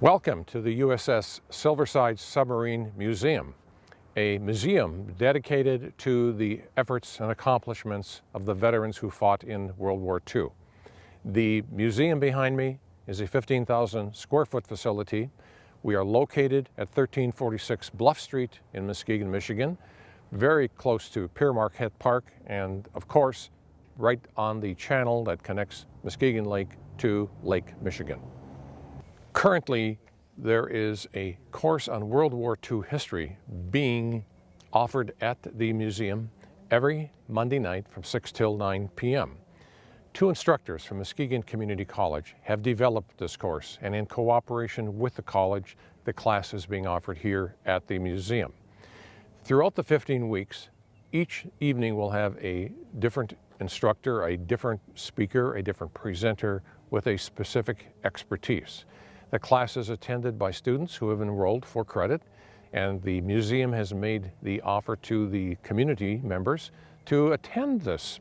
Welcome to the USS Silversides Submarine Museum, a museum dedicated to the efforts and accomplishments of the veterans who fought in World War II. The museum behind me is a 15,000 square foot facility. We are located at 1346 Bluff Street in Muskegon, Michigan, very close to Pier Marquette Park, and of course, right on the channel that connects Muskegon Lake to Lake Michigan. Currently, there is a course on World War II history being offered at the museum every Monday night from 6 till 9 p.m. Two instructors from Muskegon Community College have developed this course, and in cooperation with the college, the class is being offered here at the museum. Throughout the 15 weeks, each evening will have a different instructor, a different speaker, a different presenter with a specific expertise. The class is attended by students who have enrolled for credit, and the museum has made the offer to the community members to attend this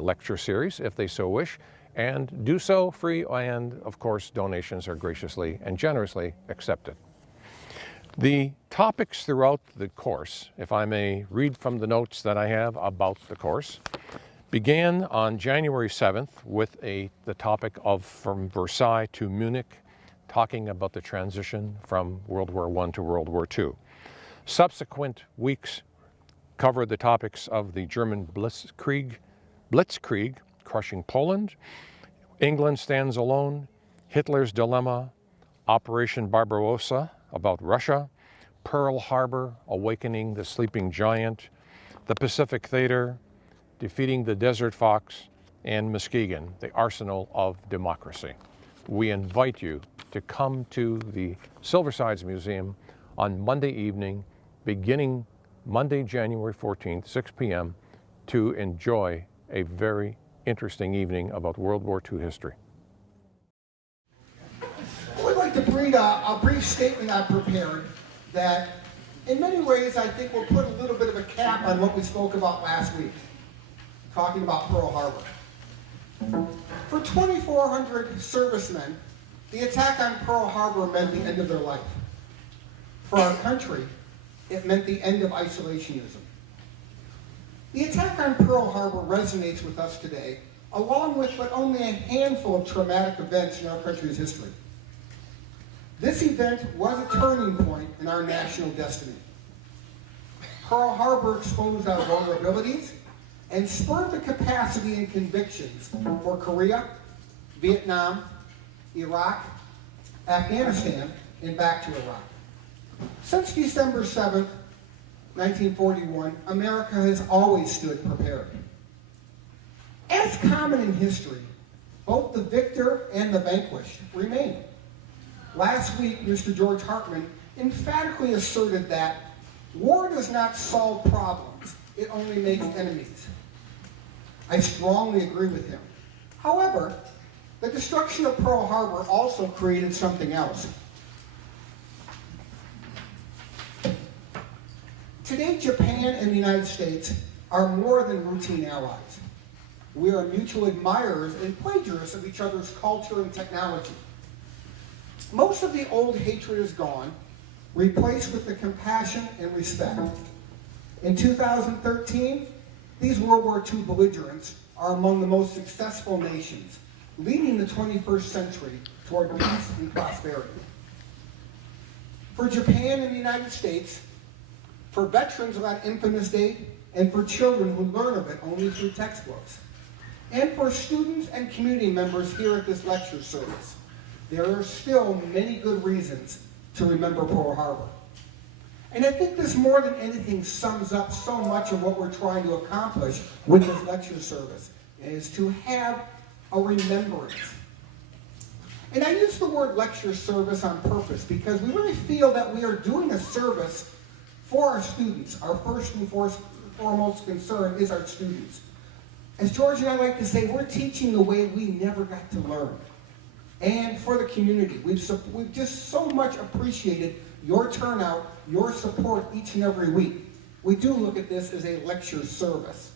lecture series if they so wish, and do so free, and of course donations are graciously and generously accepted. The topics throughout the course, if I may read from the notes that I have about the course, began on January 7th with the topic of From Versailles to Munich, talking about the transition from World War I to World War II. Subsequent weeks covered the topics of the German Blitzkrieg, crushing Poland, England stands alone, Hitler's dilemma, Operation Barbarossa about Russia, Pearl Harbor, awakening the sleeping giant, the Pacific Theater, defeating the Desert Fox, and Muskegon, the arsenal of democracy. We invite you to come to the Silversides Museum on Monday evening, beginning Monday, January 14th, 6 p.m., to enjoy a very interesting evening about World War II history. I would like to read a brief statement I prepared that in many ways I think will put a little bit of a cap on what we spoke about last week, talking about Pearl Harbor. For 2,400 servicemen, the attack on Pearl Harbor meant the end of their life. For our country, it meant the end of isolationism. The attack on Pearl Harbor resonates with us today, along with but only a handful of traumatic events in our country's history. This event was a turning point in our national destiny. Pearl Harbor exposed our vulnerabilities and spurred the capacity and convictions for Korea, Vietnam, Iraq, Afghanistan, and back to Iraq. Since December 7th, 1941, America has always stood prepared. As common in history, both the victor and the vanquished remain. Last week, Mr. George Hartman emphatically asserted that war does not solve problems, it only makes enemies. I strongly agree with him. However, the destruction of Pearl Harbor also created something else. Today, Japan and the United States are more than routine allies. We are mutual admirers and plagiarists of each other's culture and technology. Most of the old hatred is gone, replaced with the compassion and respect. In 2013, these World War II belligerents are among the most successful nations, leading the 21st century toward peace and prosperity. For Japan and the United States, for veterans of that infamous date, and for children who learn of it only through textbooks, and for students and community members here at this lecture service, there are still many good reasons to remember Pearl Harbor. And I think this more than anything sums up so much of what we're trying to accomplish with this lecture service, is to have a remembrance. And I use the word lecture service on purpose because we really feel that we are doing a service for our students. Our first and foremost concern is our students. As George and I like to say, we're teaching the way we never got to learn. And for the community, we've just so much appreciated your turnout, your support each and every week. We do look at this as a lecture service.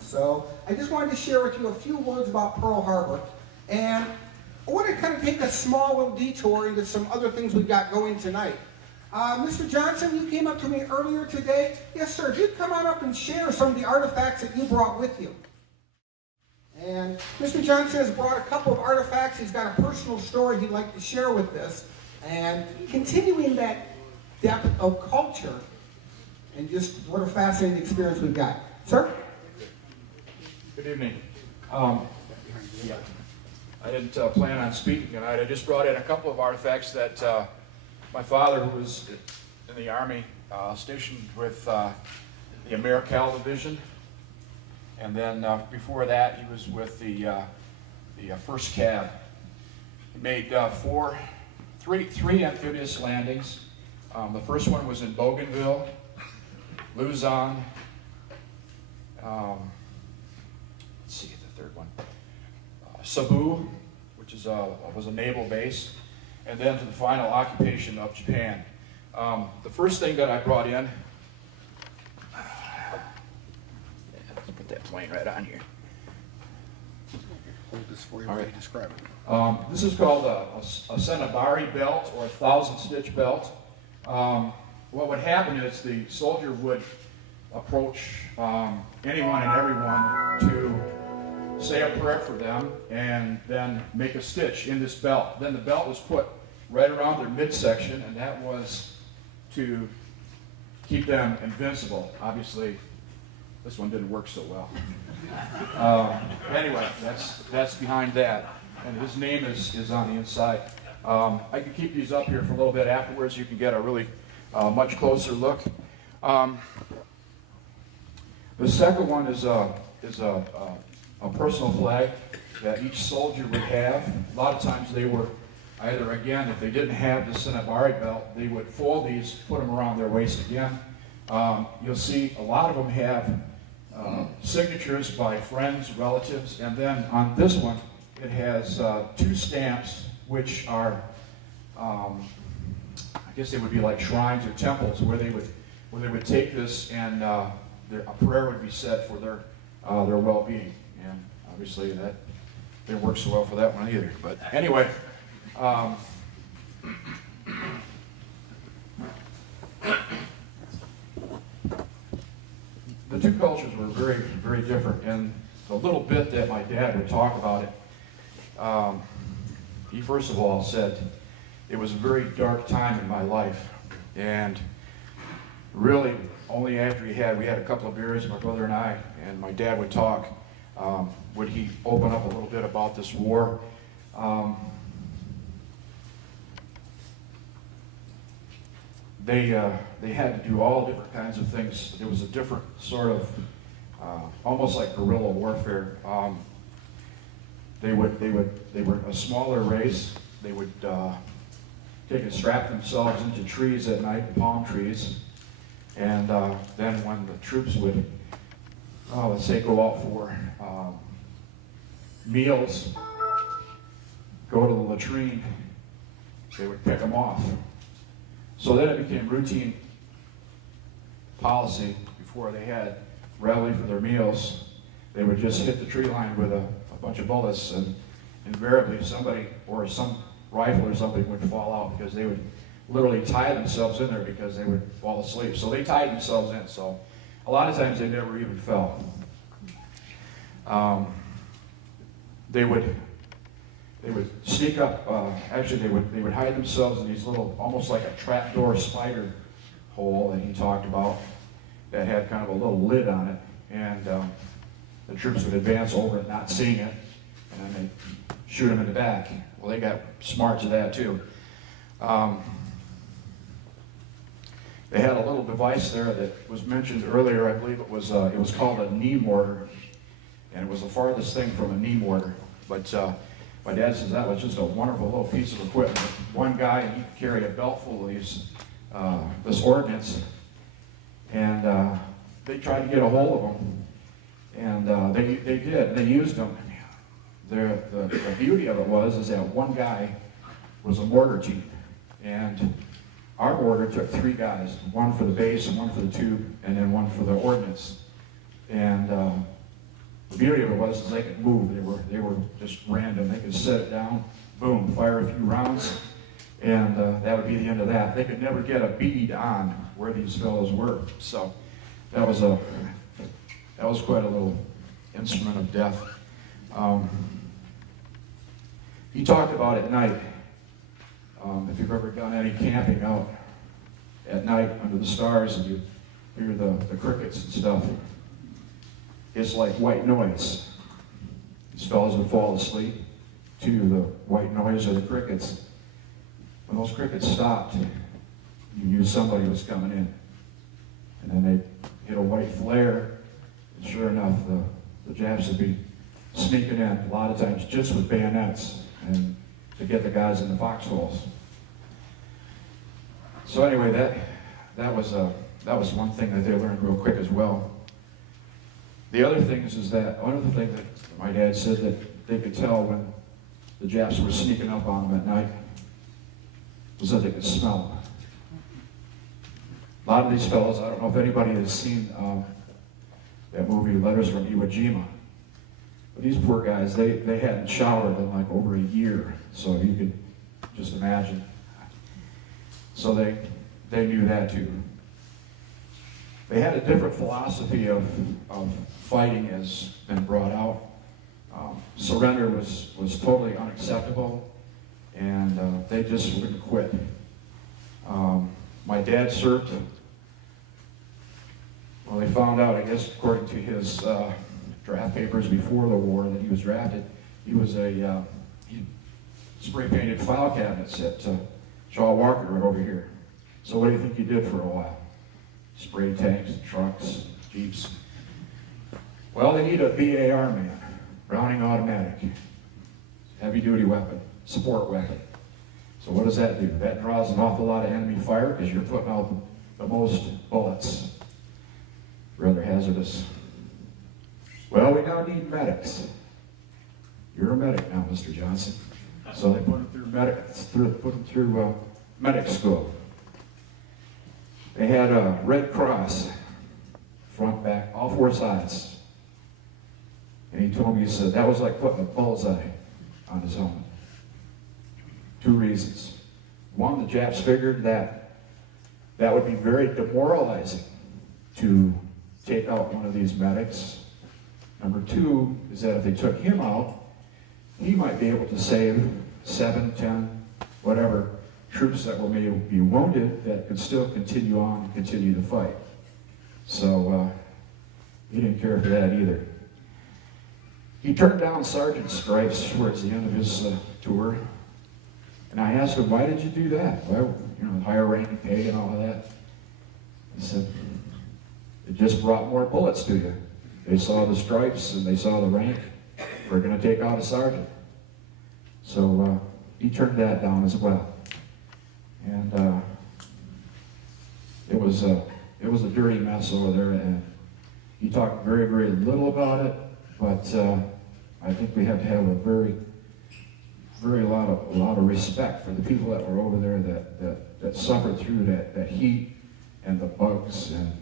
So I just wanted to share with you a few words about Pearl Harbor. And I want to kind of take a small little detour into some other things we've got going tonight. Mr. Johnson, you came up to me earlier today. Yes, sir. If you'd come on up and share some of the artifacts that you brought with you. And Mr. Johnson has brought a couple of artifacts. He's got a personal story he'd like to share with this. And continuing that depth of culture and just what a fascinating experience we've got. Sir? Good evening. I didn't plan on speaking tonight. I just brought in a couple of artifacts that my father, who was in the Army, stationed with the AmeriCal Division. And then before that, he was with the 1st Cav. He made three amphibious landings. The first one was in Bougainville, Luzon. Let's see, the third one. Cebu, which was a naval base, and then to the final occupation of Japan. The first thing that I brought in, let's put that plane right on here. Hold this for you. All right. Describe it. This is called a Senabari belt, or a 1,000-stitch belt. What would happen is the soldier would approach anyone and everyone to say a prayer for them and then make a stitch in this belt. Then the belt was put right around their midsection, and that was to keep them invincible. Obviously, this one didn't work so well. Anyway, that's behind that, and his name is on the inside. I can keep these up here for a little bit afterwards. You can get a really much closer look. The second one is a personal flag that each soldier would have. A lot of times they were either, again, if they didn't have the Senabari belt, they would fold these, put them around their waist again. You'll see a lot of them have signatures by friends, relatives, and then on this one, it has 2 stamps, which are, I guess they would be like shrines or temples, where they would take this and a prayer would be said for their well-being. And obviously that didn't work so well for that one either. But anyway, the two cultures were very, very different. And the little bit that my dad would talk about it, he first of all said, it was a very dark time in my life. And really, only after we had a couple of beers, my brother and I, and my dad would talk, would he open up a little bit about this war. They had to do all different kinds of things. There was a different sort of, almost like guerrilla warfare. They were a smaller race. They would take and strap themselves into trees at night, palm trees. And then when the troops would, let's say, go out for meals, go to the latrine, they would pick them off. So then it became routine policy before they had reveille for their meals. They would just hit the tree line with a bunch of bullets, and invariably somebody or some rifle or something would fall out because they would literally tie themselves in there because they would fall asleep. So they tied themselves in. So a lot of times they never even fell. They would sneak up. Actually, they would hide themselves in these little, almost like a trapdoor spider hole that he talked about, that had kind of a little lid on it, and the troops would advance over it, not seeing it, and then they'd shoot them in the back. Well, they got smart to that too. They had a little device there that was mentioned earlier. I believe it was called a knee mortar, and it was the farthest thing from a knee mortar. But my dad says that was just a wonderful little piece of equipment. One guy, he could carry a belt full of this ordnance, and they tried to get a hold of them, and they did. They used them. The beauty of it is that one guy was a mortar chief, and our mortar took 3 guys, one for the base and one for the tube, and then one for the ordnance. And the beauty of it was they could move. They were just random. They could set it down, boom, fire a few rounds, and that would be the end of that. They could never get a bead on where these fellows were. So that was quite a little instrument of death. He talked about at night, if you've ever done any camping out at night under the stars and you hear the crickets and stuff, it's like white noise. These fellows would fall asleep to the white noise of the crickets. When those crickets stopped, you knew somebody was coming in. And then they'd hit a white flare, and sure enough, the Japs would be sneaking in, a lot of times just with bayonets, and to get the guys in the foxholes. So anyway, that was one thing that they learned real quick as well. The other things is that one of the things that my dad said that they could tell when the Japs were sneaking up on them at night was that they could smell them. A lot of these fellows, I don't know if anybody has seen that movie Letters from Iwo Jima, but these poor guys, they hadn't showered in like over a year, so you could just imagine. So they knew that too. They had a different philosophy of fighting as been brought out. Surrender was totally unacceptable, and they just wouldn't quit. My dad served. Well, they found out, I guess, according to his draft papers before the war that he was drafted, he was he spray-painted file cabinets at Shaw Walker right over here. So what do you think he did for a while? Spray tanks, trucks, Jeeps. Well, they need a BAR man, Browning automatic, heavy-duty weapon, support weapon. So what does that do? That draws an awful lot of enemy fire because you're putting out the most bullets. Rather hazardous. Well, we now need medics. You're a medic now, Mr. Johnson. So they put him through medic school. They had a Red Cross, front, back, all four sides. And he told me, he said, that was like putting a bullseye on his helmet. Two reasons. One, the Japs figured that would be very demoralizing to take out one of these medics. Number two is that if they took him out, he might be able to save 7, 10, whatever troops that were maybe be wounded that could still continue on and continue to fight. So he didn't care for that either. He turned down sergeant stripes towards the end of his tour. And I asked him, why did you do that? Why, higher ranking pay and all of that? He said, it just brought more bullets to you. They saw the stripes and they saw the rank. We're going to take out a sergeant. So he turned that down as well. And it was a dirty mess over there. And he talked very, very little about it. But I think we have to have a lot of respect for the people that were over there that suffered through that heat and the bugs. And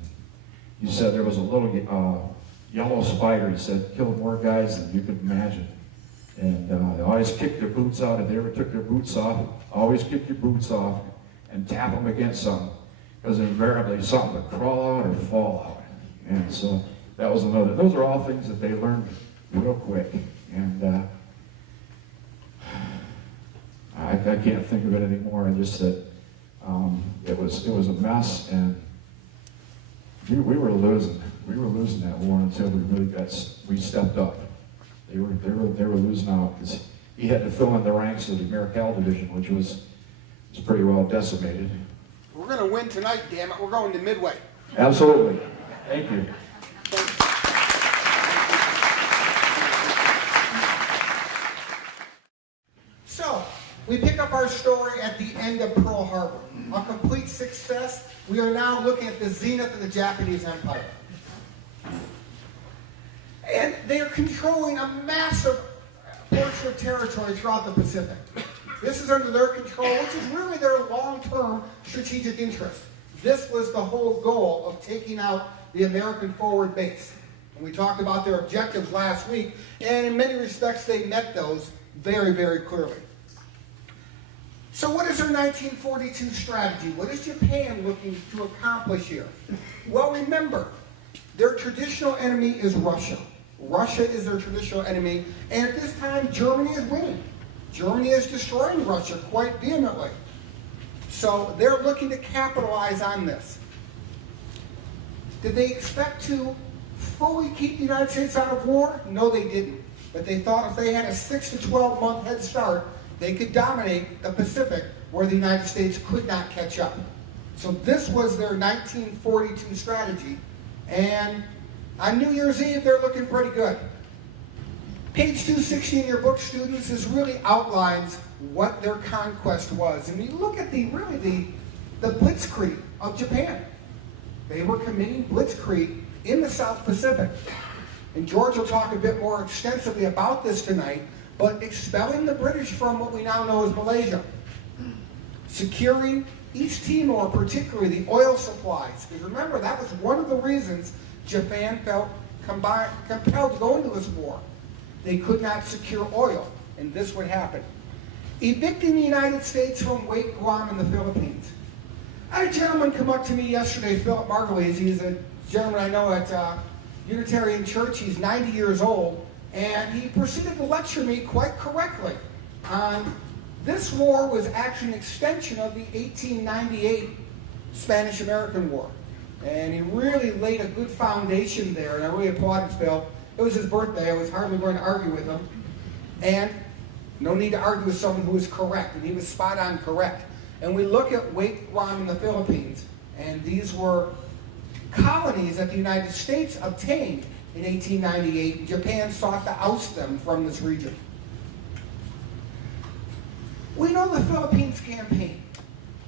he said there was a little yellow spider, he said, killed more guys than you could imagine. And they always kicked their boots out. If they ever took their boots off, always kick your boots off and tap them against something, because invariably something would crawl out or fall out. And so that was another. Those are all things that they learned real quick. And I can't think of it anymore. I just said it was a mess, and we were losing. We were losing that war until we stepped up. They were losing out because he had to fill in the ranks of the Americal Division, which was pretty well decimated. We're going to win tonight, damn it. We're going to Midway. Absolutely. Thank you. So, we pick up our story at the end of Pearl Harbor. A complete success. We are now looking at the zenith of the Japanese Empire. And they are controlling a massive portion of territory throughout the Pacific. This is under their control, which is really their long-term strategic interest. This was the whole goal of taking out the American forward base. And we talked about their objectives last week, and in many respects they met those very, very clearly. So what is their 1942 strategy? What is Japan looking to accomplish here? Well, remember, their traditional enemy is Russia. Russia is their traditional enemy, and at this time, Germany is winning. Germany is destroying Russia quite vehemently. So they're looking to capitalize on this. Did they expect to fully keep the United States out of war? No, they didn't. But they thought if they had a 6 to 12 month head start, they could dominate the Pacific where the United States could not catch up. So this was their 1942 strategy. And on New Year's Eve, they're looking pretty good. Page 260 in your book, students, is really outlines what their conquest was. And you look at the blitzkrieg of Japan. They were committing blitzkrieg in the South Pacific. And George will talk a bit more extensively about this tonight, but expelling the British from what we now know as Malaysia. Securing East Timor, particularly the oil supplies. Because remember, that was one of the reasons Japan felt compelled to go into this war. They could not secure oil, and this would happen. Evicting the United States from Wake, Guam, and the Philippines. I had a gentleman come up to me yesterday, Philip Margulies. He's a gentleman I know at Unitarian Church. He's 90 years old, and he proceeded to lecture me quite correctly on this war was actually an extension of the 1898 Spanish-American War. And he really laid a good foundation there, and I really applauded Phil. It was his birthday. I was hardly going to argue with him. And no need to argue with someone who was correct, and he was spot on correct. And we look at Wake, Guam, and the Philippines, and these were colonies that the United States obtained in 1898. Japan sought to oust them from this region. We know the Philippines campaign,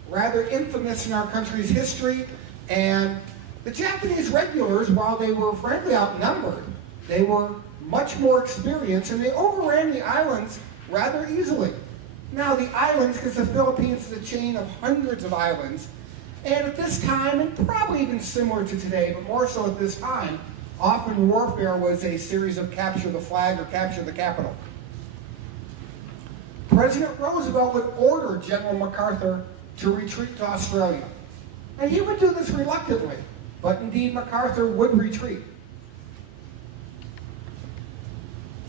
rather infamous in our country's history, and the Japanese regulars, while they were frankly outnumbered, they were much more experienced, and they overran the islands rather easily. Now the islands, because the Philippines is a chain of hundreds of islands, and at this time, and probably even similar to today, but more so at this time, often warfare was a series of capture the flag or capture the capital. President Roosevelt would order General MacArthur to retreat to Australia. And he would do this reluctantly, but indeed MacArthur would retreat.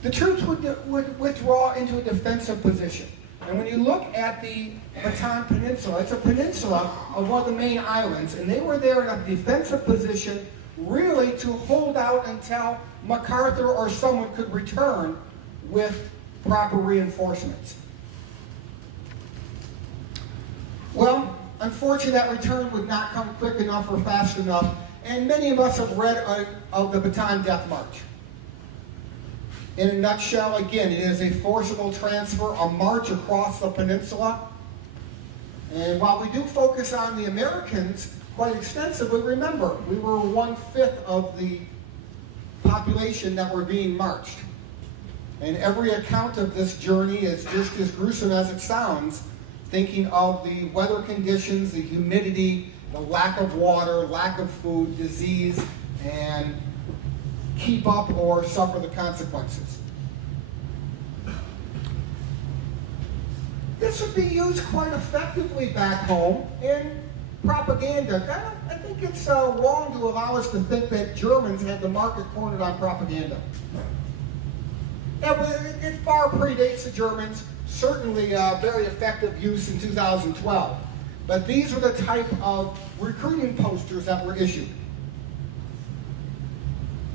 The troops would withdraw into a defensive position. And when you look at the Bataan Peninsula, it's a peninsula of one of the main islands, and they were there in a defensive position really to hold out until MacArthur or someone could return with proper reinforcements. Well, unfortunately, that return would not come quick enough or fast enough, and many of us have read of the Bataan Death March. In a nutshell, again, it is a forcible transfer, a march across the peninsula. And while we do focus on the Americans quite extensively, remember, we were 1/5 of the population that were being marched. And every account of this journey is just as gruesome as it sounds, thinking of the weather conditions, the humidity, the lack of water, lack of food, disease, and keep up or suffer the consequences. This would be used quite effectively back home in propaganda. I think it's wrong to allow us to think that Germans had the market cornered on propaganda. It far predates the Germans, certainly very effective use in 2012. But these were the type of recruiting posters that were issued.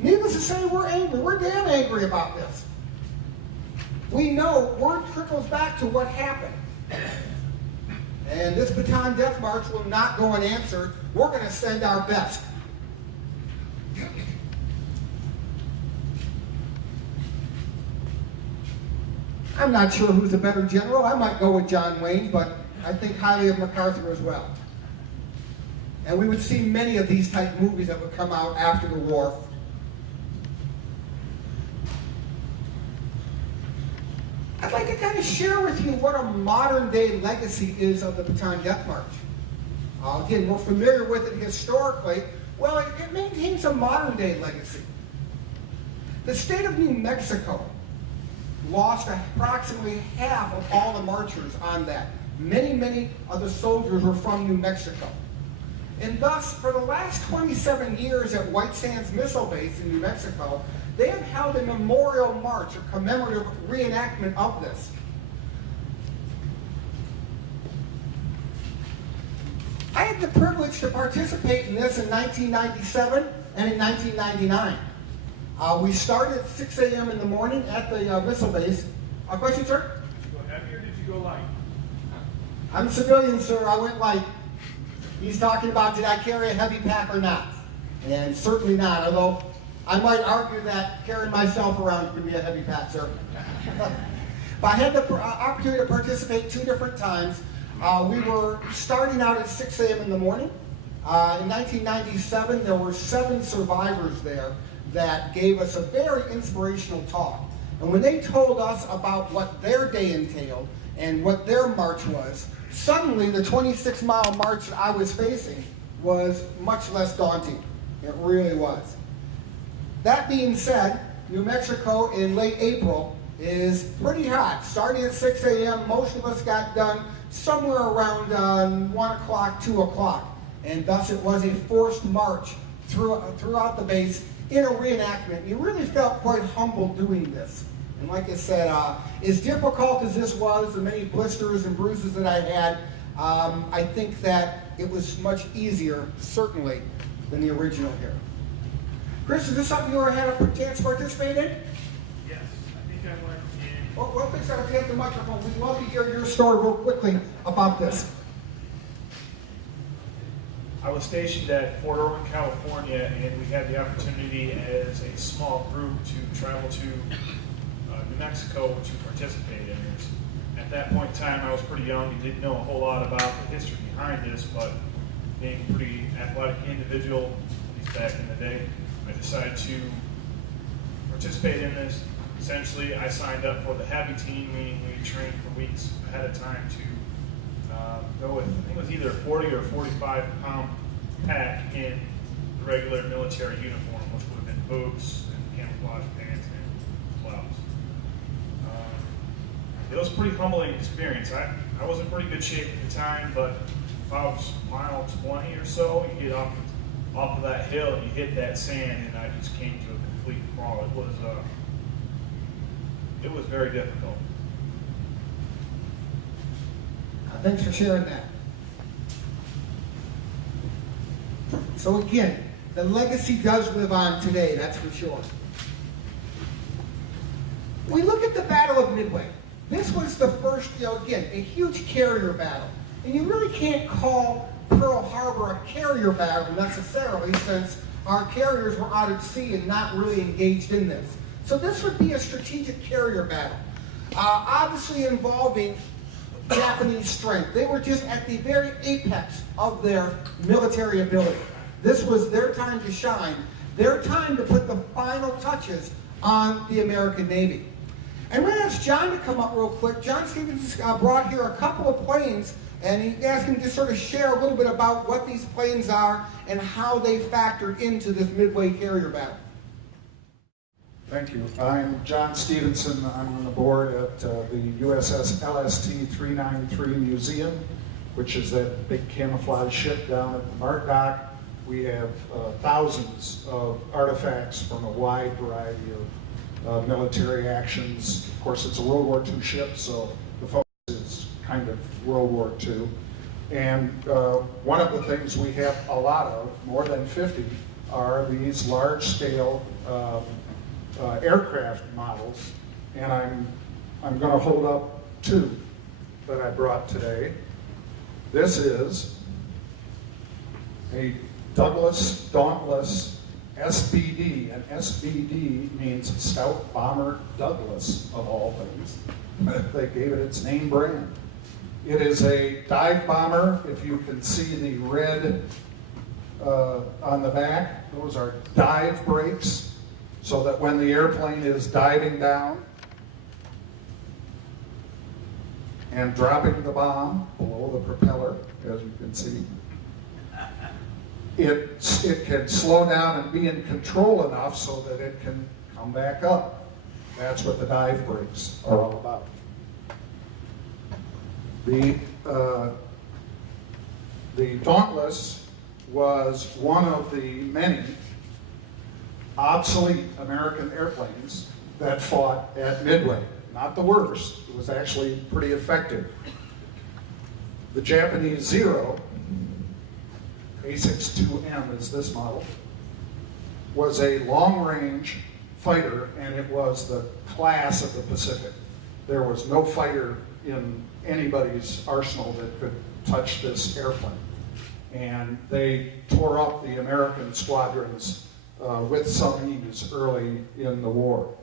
Needless to say, we're angry. We're damn angry about this. We know word trickles back to what happened. And this Bataan Death March will not go unanswered. We're going to send our best. I'm not sure who's a better general. I might go with John Wayne, but I think highly of MacArthur as well. And we would see many of these type movies that would come out after the war. I'd like to kind of share with you what a modern-day legacy is of the Bataan Death March. Again, we're familiar with it historically. Well, it maintains a modern-day legacy. The state of New Mexico lost approximately half of all the marchers on that. Many of the soldiers were from New Mexico. And thus, for the last 27 years at White Sands Missile Base in New Mexico, they have held a memorial march, a commemorative reenactment of this. I had the privilege to participate in this in 1997 and in 1999. We started at 6 a.m. in the morning at the missile base. A question, sir? Did you go heavy or did you go light? I'm a civilian, sir. I went light. He's talking about did I carry a heavy pack or not? And certainly not, although I might argue that carrying myself around could be a heavy pack, sir. But I had the opportunity to participate 2 different times. We were starting out at 6 a.m. in the morning. In 1997, there were 7 survivors there that gave us a very inspirational talk. And when they told us about what their day entailed and what their march was, suddenly the 26-mile march that I was facing was much less daunting. It really was. That being said, New Mexico in late April is pretty hot. Starting at 6 a.m., most of us got done somewhere around 1 o'clock, 2 o'clock. And thus it was a forced march throughout the base in a reenactment. You really felt quite humble doing this. And like I said, as difficult as this was, the many blisters and bruises that I had, I think that it was much easier, certainly, than the original here. Chris, is this something you ever had a chance to participate in? Yes, I think I went in. Well, please, if you have the microphone, we'd love to hear your story real quickly about this. I was stationed at Fort Irwin, California, and we had the opportunity as a small group to travel to New Mexico to participate in this. At that point in time, I was pretty young and didn't know a whole lot about the history behind this, but being a pretty athletic individual, at least back in the day, I decided to participate in this. Essentially, I signed up for the heavy team, meaning we trained for weeks ahead of time to go with, I think it was either a 40 or 45 pound pack in the regular military uniform, which would have been boots and camouflage pants and gloves. It was a pretty humbling experience. I was in pretty good shape at the time, but about mile 20 or so, you get off of that hill and you hit that sand, and I just came to a complete crawl. It was very difficult. Thanks for sharing that. So again, the legacy does live on today, that's for sure. We look at the Battle of Midway. This was the first, again, a huge carrier battle. And you really can't call Pearl Harbor a carrier battle necessarily, since our carriers were out at sea and not really engaged in this. So this would be a strategic carrier battle, obviously involving Japanese strength. They were just at the very apex of their military ability. This was their time to shine, their time to put the final touches on the American Navy. And we're going to ask John to come up real quick. John Stephenson brought here a couple of planes, and he asked him to sort of share a little bit about what these planes are and how they factored into this Midway carrier battle. Thank you. I'm John Stephenson. I'm on the board at the USS LST 393 Museum, which is that big camouflage ship down at the Mart Dock. We have thousands of artifacts from a wide variety of military actions. Of course, it's a World War II ship, so the focus is kind of World War II. And one of the things we have a lot of, more than 50, are these large-scale aircraft models, and I'm going to hold up 2 that I brought today. This is a Douglas Dauntless SBD, and SBD means Scout Bomber Douglas, of all things. They gave it its name brand. It is a dive bomber. If you can see the red on the back, those are dive brakes, so that when the airplane is diving down and dropping the bomb below the propeller, as you can see, it can slow down and be in control enough so that it can come back up. That's what the dive brakes are all about. The Dauntless was one of the many obsolete American airplanes that fought at Midway. Not the worst, it was actually pretty effective. The Japanese Zero, A62M is this model, was a long-range fighter, and it was the class of the Pacific. There was no fighter in anybody's arsenal that could touch this airplane. And they tore up the American squadrons with some ease early in the war.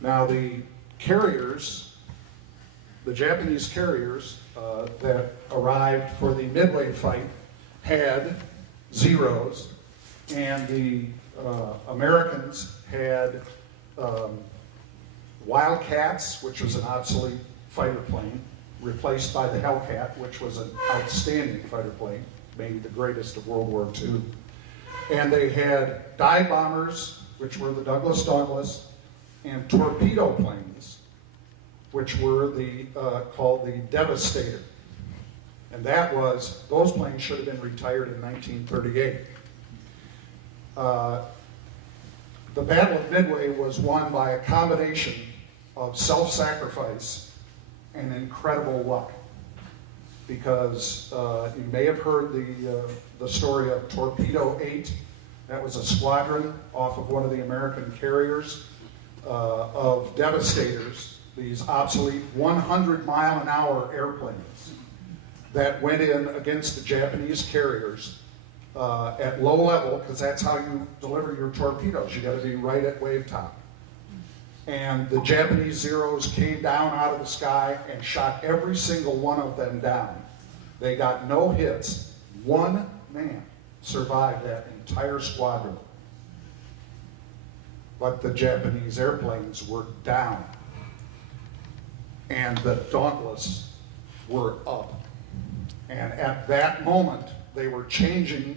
Now the carriers, the Japanese carriers that arrived for the Midway fight had Zeros, and the Americans had Wildcats, which was an obsolete fighter plane, replaced by the Hellcat, which was an outstanding fighter plane, maybe the greatest of World War II. And they had dive bombers, which were the Douglas Dauntless, and torpedo planes, which were called the Devastator. And those planes should have been retired in 1938. The Battle of Midway was won by a combination of self-sacrifice and incredible luck. Because you may have heard the story of Torpedo 8. That was a squadron off of one of the American carriers of Devastators, these obsolete 100-mile-an-hour airplanes that went in against the Japanese carriers at low level, because that's how you deliver your torpedoes. You got to be right at wave top. And the Japanese Zeros came down out of the sky and shot every single one of them down. They got no hits. One man survived that entire squadron. But the Japanese airplanes were down. And the Dauntless were up. And at that moment, they were changing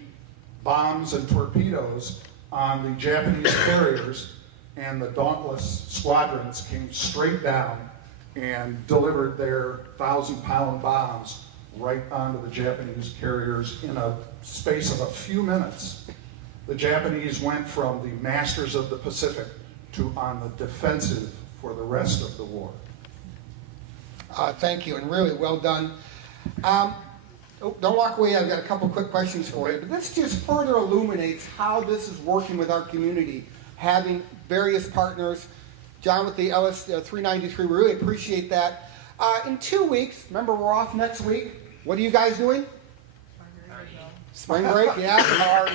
bombs and torpedoes on the Japanese carriers, and the Dauntless squadrons came straight down and delivered their 1,000-pound bombs right onto the Japanese carriers in a space of a few minutes. The Japanese went from the masters of the Pacific to on the defensive for the rest of the war. Thank you, and really well done. Don't walk away, I've got a couple quick questions for you. But this just further illuminates how this is working with our community, having various partners. John with the LS-393, we really appreciate that. In 2 weeks, remember we're off next week. What are you guys doing? Spring break, yeah.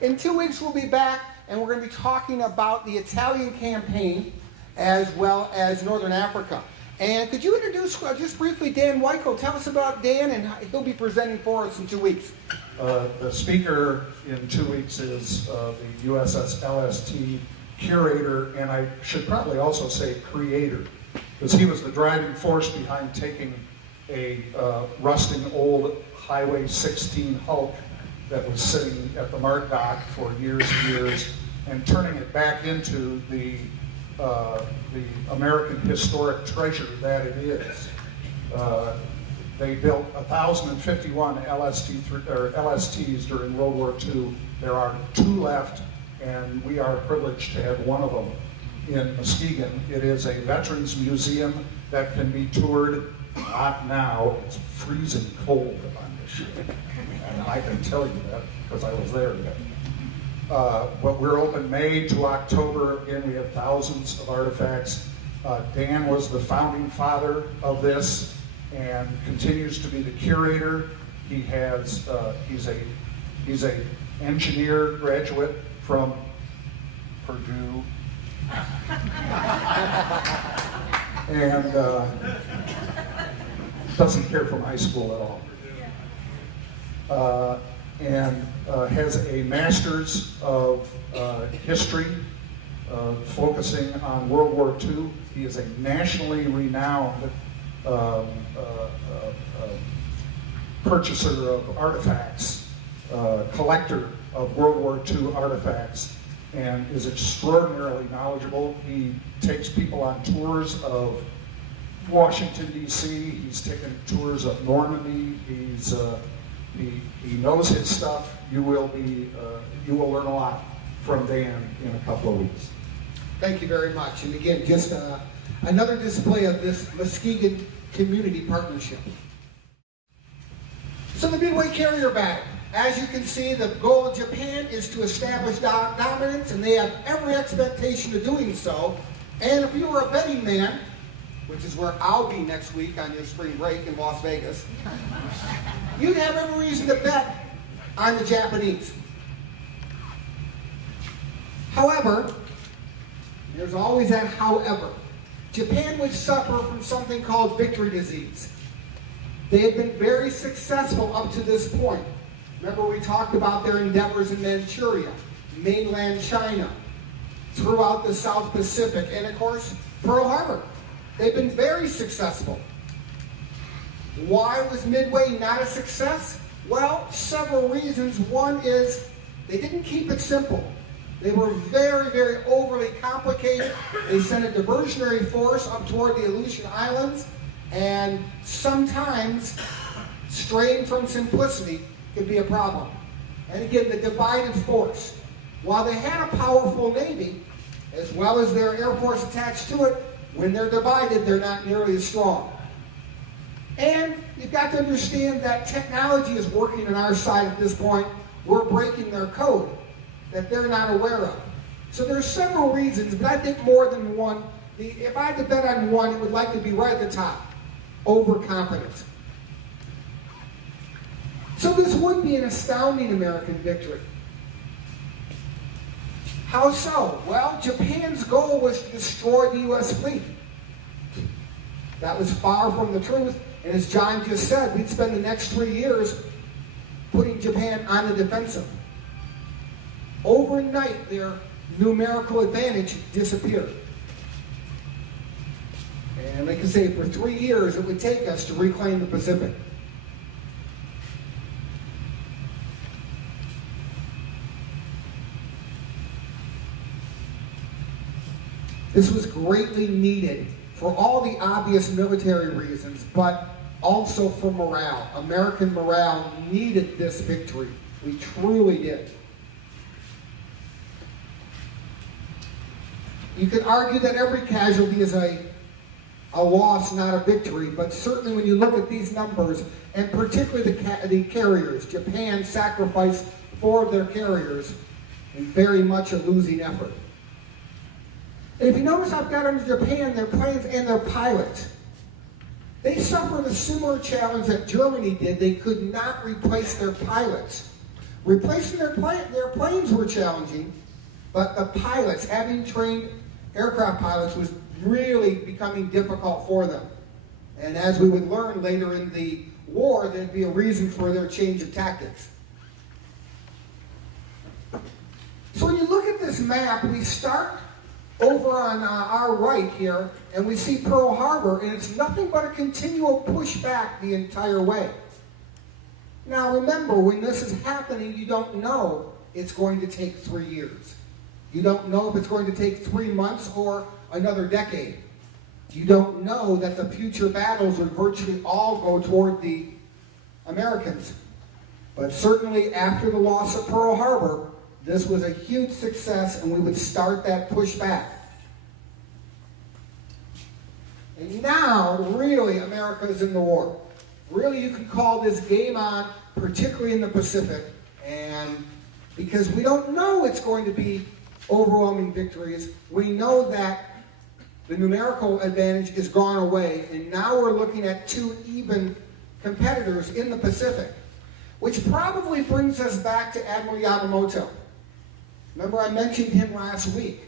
In 2 weeks we'll be back, and we're going to be talking about the Italian campaign as well as Northern Africa. And could you introduce just briefly Dan Wyko? Tell us about Dan, and he'll be presenting for us in 2 weeks. The speaker in 2 weeks is the USS LST curator, and I should probably also say creator, because he was the driving force behind taking a rusting old Highway 16 Hulk that was sitting at the MART dock for years and years, and turning it back into the American historic treasure that it is. They built 1,051 LSTs during World War II. There are 2 left, and we are privileged to have one of them in Muskegon. It is a veterans museum that can be toured. Not now, it's freezing cold on this ship, and I can tell you that because I was there yet. But we're open May to October. Again, we have thousands of artifacts. Dan was the founding father of this and continues to be the curator. He has he's a engineer graduate from Purdue, and doesn't care from high school at all. And has a master's of history focusing on World War II. He is a nationally renowned purchaser of artifacts, collector of World War II artifacts, and is extraordinarily knowledgeable. He takes people on tours of Washington, D.C. He's taken tours of Normandy. He knows his stuff. You will learn a lot from Dan in a couple of weeks. Thank you very much. And again, just another display of this Muskegon community partnership. So the Midway Carrier Battle. As you can see, the goal of Japan is to establish dominance, and they have every expectation of doing so. And if you were a betting man, which is where I'll be next week on your spring break in Las Vegas, you'd have every reason to bet on the Japanese. However, there's always that however. Japan would suffer from something called victory disease. They had been very successful up to this point. Remember, we talked about their endeavors in Manchuria, mainland China, throughout the South Pacific, and of course, Pearl Harbor. They've been very successful. Why was Midway not a success? Well, several reasons. One is they didn't keep it simple. They were very, very overly complicated. They sent a diversionary force up toward the Aleutian Islands, and sometimes straying from simplicity could be a problem. And again, the divided force. While they had a powerful Navy, as well as their Air Force attached to it, when they're divided, they're not nearly as strong. And you've got to understand that technology is working on our side at this point. We're breaking their code that they're not aware of. So there's several reasons, but I think more than one. If I had to bet on one, it would likely be right at the top. Overconfidence. So this would be an astounding American victory. How so? Well, Japan's goal was to destroy the U.S. fleet. That was far from the truth, and as John just said, we'd spend the next 3 years putting Japan on the defensive. Overnight, their numerical advantage disappeared. And like I say, for 3 years, it would take us to reclaim the Pacific. This was greatly needed for all the obvious military reasons, but also for morale. American morale needed this victory. We truly did. You could argue that every casualty is a loss, not a victory, but certainly when you look at these numbers, and particularly the carriers, Japan sacrificed 4 of their carriers in very much a losing effort. And if you notice, I've got under Japan, their planes and their pilots. They suffered a similar challenge that Germany did. They could not replace their pilots. Replacing their planes were challenging, but the pilots, having trained aircraft pilots, was really becoming difficult for them. And as we would learn later in the war, there'd be a reason for their change of tactics. So when you look at this map, we start over on our right here, and we see Pearl Harbor, and it's nothing but a continual pushback the entire way. Now remember, when this is happening, you don't know it's going to take 3 years. You don't know if it's going to take 3 months or another decade. You don't know that the future battles would virtually all go toward the Americans. But certainly after the loss of Pearl Harbor, this was a huge success, and we would start that pushback. And now, really, America is in the war. Really, you can call this game on, particularly in the Pacific, and because we don't know it's going to be overwhelming victories. We know that the numerical advantage is gone away, and now we're looking at 2 even competitors in the Pacific, which probably brings us back to Admiral Yamamoto. Remember, I mentioned him last week,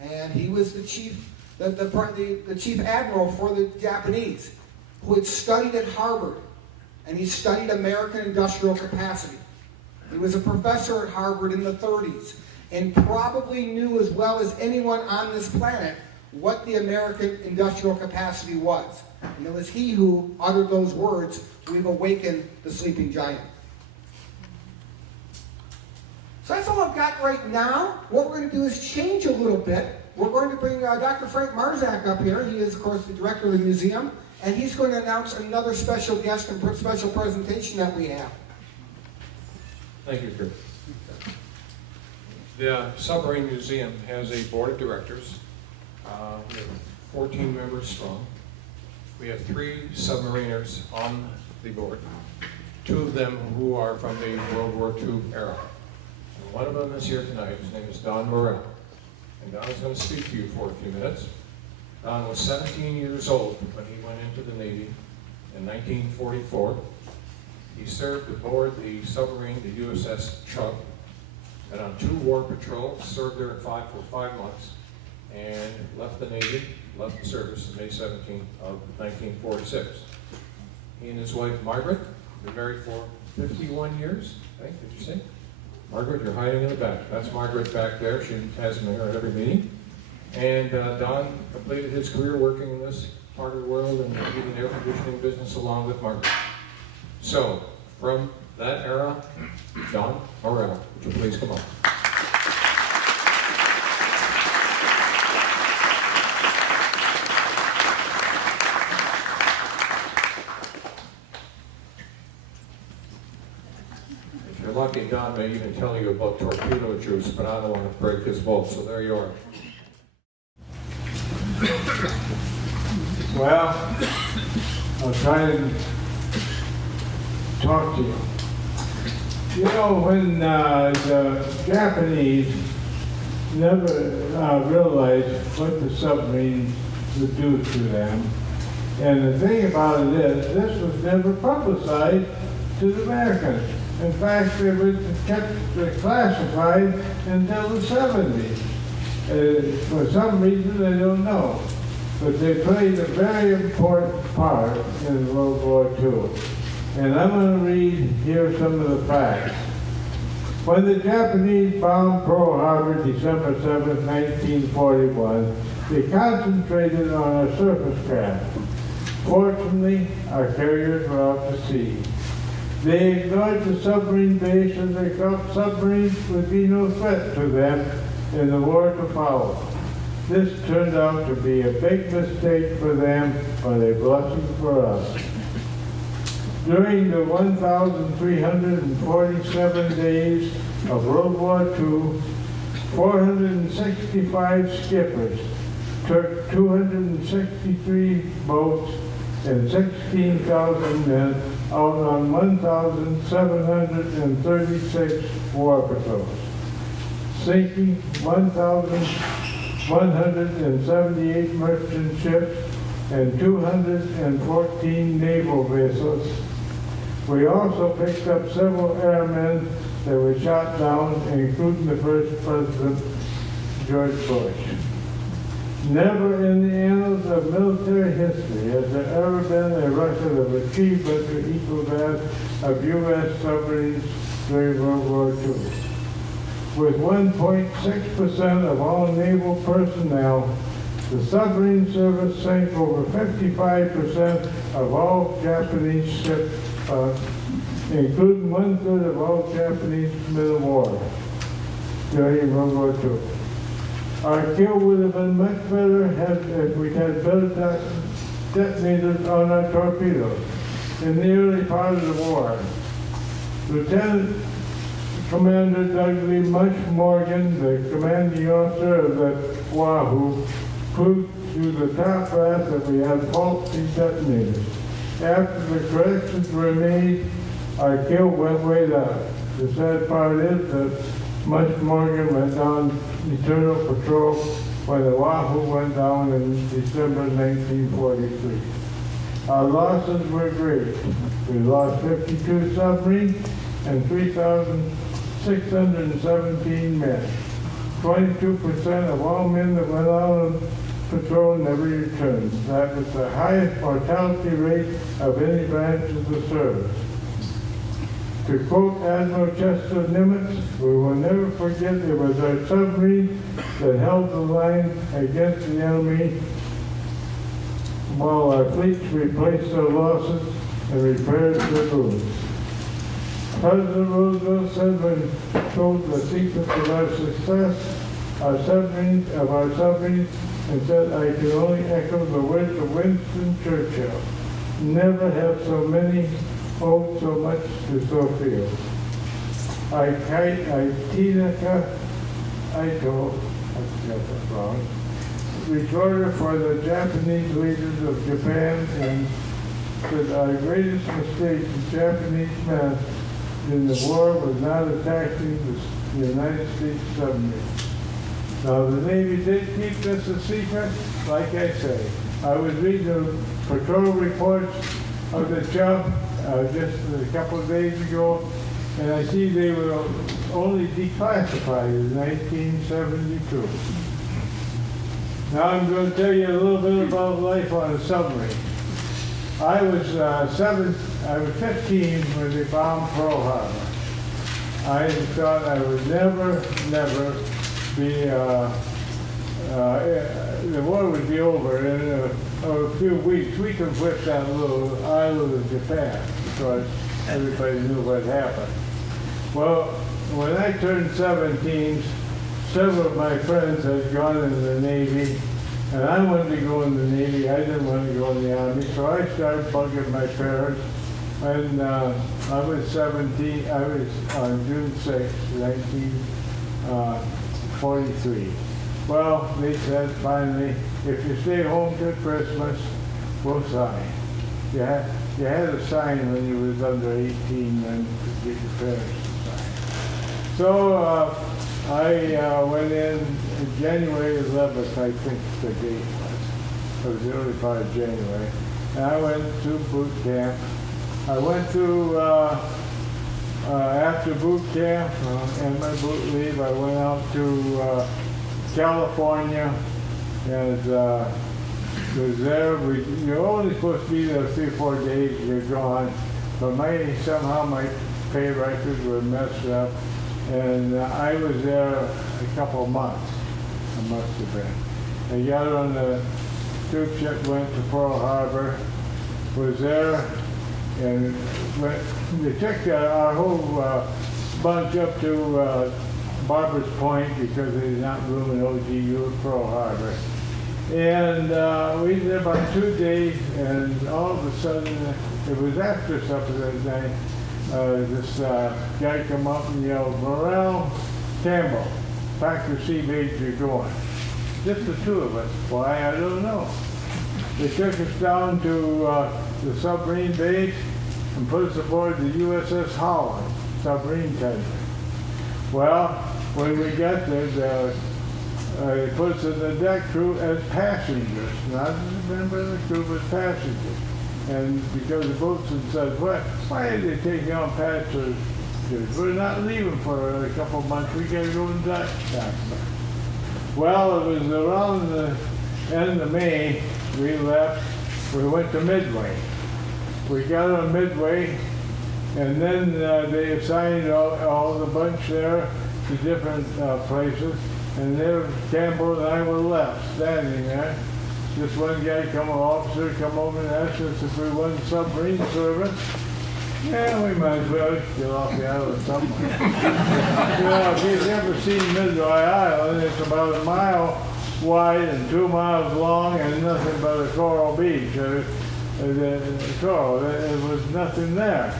and he was the chief admiral for the Japanese, who had studied at Harvard, and he studied American industrial capacity. He was a professor at Harvard in the 30s, and probably knew as well as anyone on this planet what the American industrial capacity was. And it was he who uttered those words, "We've awakened the sleeping giant." So that's all I've got right now. What we're going to do is change a little bit we're going to bring Dr. Frank Marzak up here. He is, of course, the director of the museum, and he's going to announce another special guest and special presentation that we have. Thank you, Chris. The Submarine Museum has a board of directors. We have 14 members strong. We have 3 submariners on the board, 2 of them who are from the World War II era. And one of them is here tonight. His name is Don Morell. And Don is going to speak to you for a few minutes. Don was 17 years old when he went into the Navy in 1944. He served aboard the submarine, the USS Chubb, and on 2 war patrols, served there for 5 months, and left the Navy, left the service on May 17th of 1946. He and his wife, Margaret, have been married for 51 years, I think, did you say? Margaret, you're hiding in the back. That's Margaret back there. She has me at every meeting. And Don completed his career working in this part of the world and leading the air conditioning business along with Margaret. So, from that era, Don Morell, would you please come on? If you're lucky, Don may even tell you about torpedo juice, but I don't want to break his boat, so there you are. Well, I'll try and talk to you. You know, when the Japanese never realized what the submarine would do to them, and the thing about it is, this was never publicized to the Americans. In fact, it was kept classified until the 70s. For some reason, I don't know. But they played a very important part in World War II. And I'm going to read here some of the facts. When the Japanese bombed Pearl Harbor December 7, 1941, they concentrated on our surface craft. Fortunately, our carriers were out to sea. They ignored the submarine base as they felt submarines would be no threat to them in the war to follow. This turned out to be a big mistake for them, but a blessing for us. During the 1,347 days of World War II, 465 skippers took 263 boats and 16,000 men out on 1,736 war patrols, sinking 1,178 merchant ships and 214 naval vessels. We also picked up several airmen that were shot down, including the first President, George Bush. Never in the annals of military history has there ever been a record of achievement to equal that of U.S. submarines during World War II. With 1.6% of all naval personnel, the submarine service sank over 55% of all Japanese ships, including 1/3 of all Japanese men of war during World War II. Our kill would have been much better if we had better detonators on our torpedoes in the early part of the war. Lieutenant Commander Dudley Mush Morgan, the commanding officer of the Wahoo, proved to the top brass that we had faulty detonators. After the corrections were made, our kill went way down. The sad part is that Mush Morgan went down eternal patrol when the Wahoo went down in December 1943. Our losses were great. We lost 52 submarines and 3,617 men. 22% of all men that went out on patrol never returned. That was the highest mortality rate of any branch of the service. To quote Admiral Chester Nimitz, we will never forget it was our submarine that held the line against the enemy while our fleets replaced their losses and repaired their wounds. President Roosevelt said when told the secret of our success, our submarines, and said I can only echo the words of Winston Churchill. Never have so many owed so much to so few. I got that wrong, recorder for the Japanese leaders of Japan, and said our greatest mistake the Japanese made in the war was not attacking the United States submarine. Now the Navy did keep this a secret, like I say. I was reading the patrol reports of the jump just a couple of days ago, and I see they were only declassified in 1972. Now I'm going to tell you a little bit about life on a submarine. I was 15 when they bombed Pearl Harbor. I thought I would never be, the war would be over in a few weeks. We could whip that little island of Japan because everybody knew what happened. Well, when I turned 17, several of my friends had gone into the Navy, and I wanted to go in the Navy. I didn't want to go in the Army, so I started bugging my parents. And I was 17, I was on June 6, 1943. Well, they said finally, if you stay home till Christmas, we'll sign. You had to sign when you was under 18 and to get your parents to sign. So I went in January 11th, I think the date was. It was the early part of January. And I went to boot camp. I went to, after boot camp and my boot leave, I went out to California, and was there. You're only supposed to be there 3 or 4 days, you're gone. But somehow my pay records were messed up, and I was there a couple of months, I must have been. I got on the troop ship, went to Pearl Harbor, was there, and they took our whole bunch up to Barbers Point because there's not room in OGU at Pearl Harbor. And we did about 2 days, and all of a sudden, it was after supper that night, this guy come up and yelled, "Morale, Campbell, pack your sea baits, you're going." Just the two of us. Why, I don't know. They took us down to the submarine base and put us aboard the USS Holland submarine tender. Well, when we got there, they put us in the deck crew as passengers, not as a member of the crew, but passengers. And because the boatswain said, why are they taking on passengers? We're not leaving for a couple of months, we gotta go in Dutch time. Well, it was around the end of May, we left, we went to Midway. We got on Midway, and then they assigned all the bunch there to different places, and there Campbell and I were left, standing there. Just one guy, an officer, come over and asked us if we wanted submarine service. Yeah, we might as well get off the island somewhere. If you've ever seen Midway Island, it's about 1 mile wide and 2 miles long and nothing but a coral beach. Coral, there was nothing there.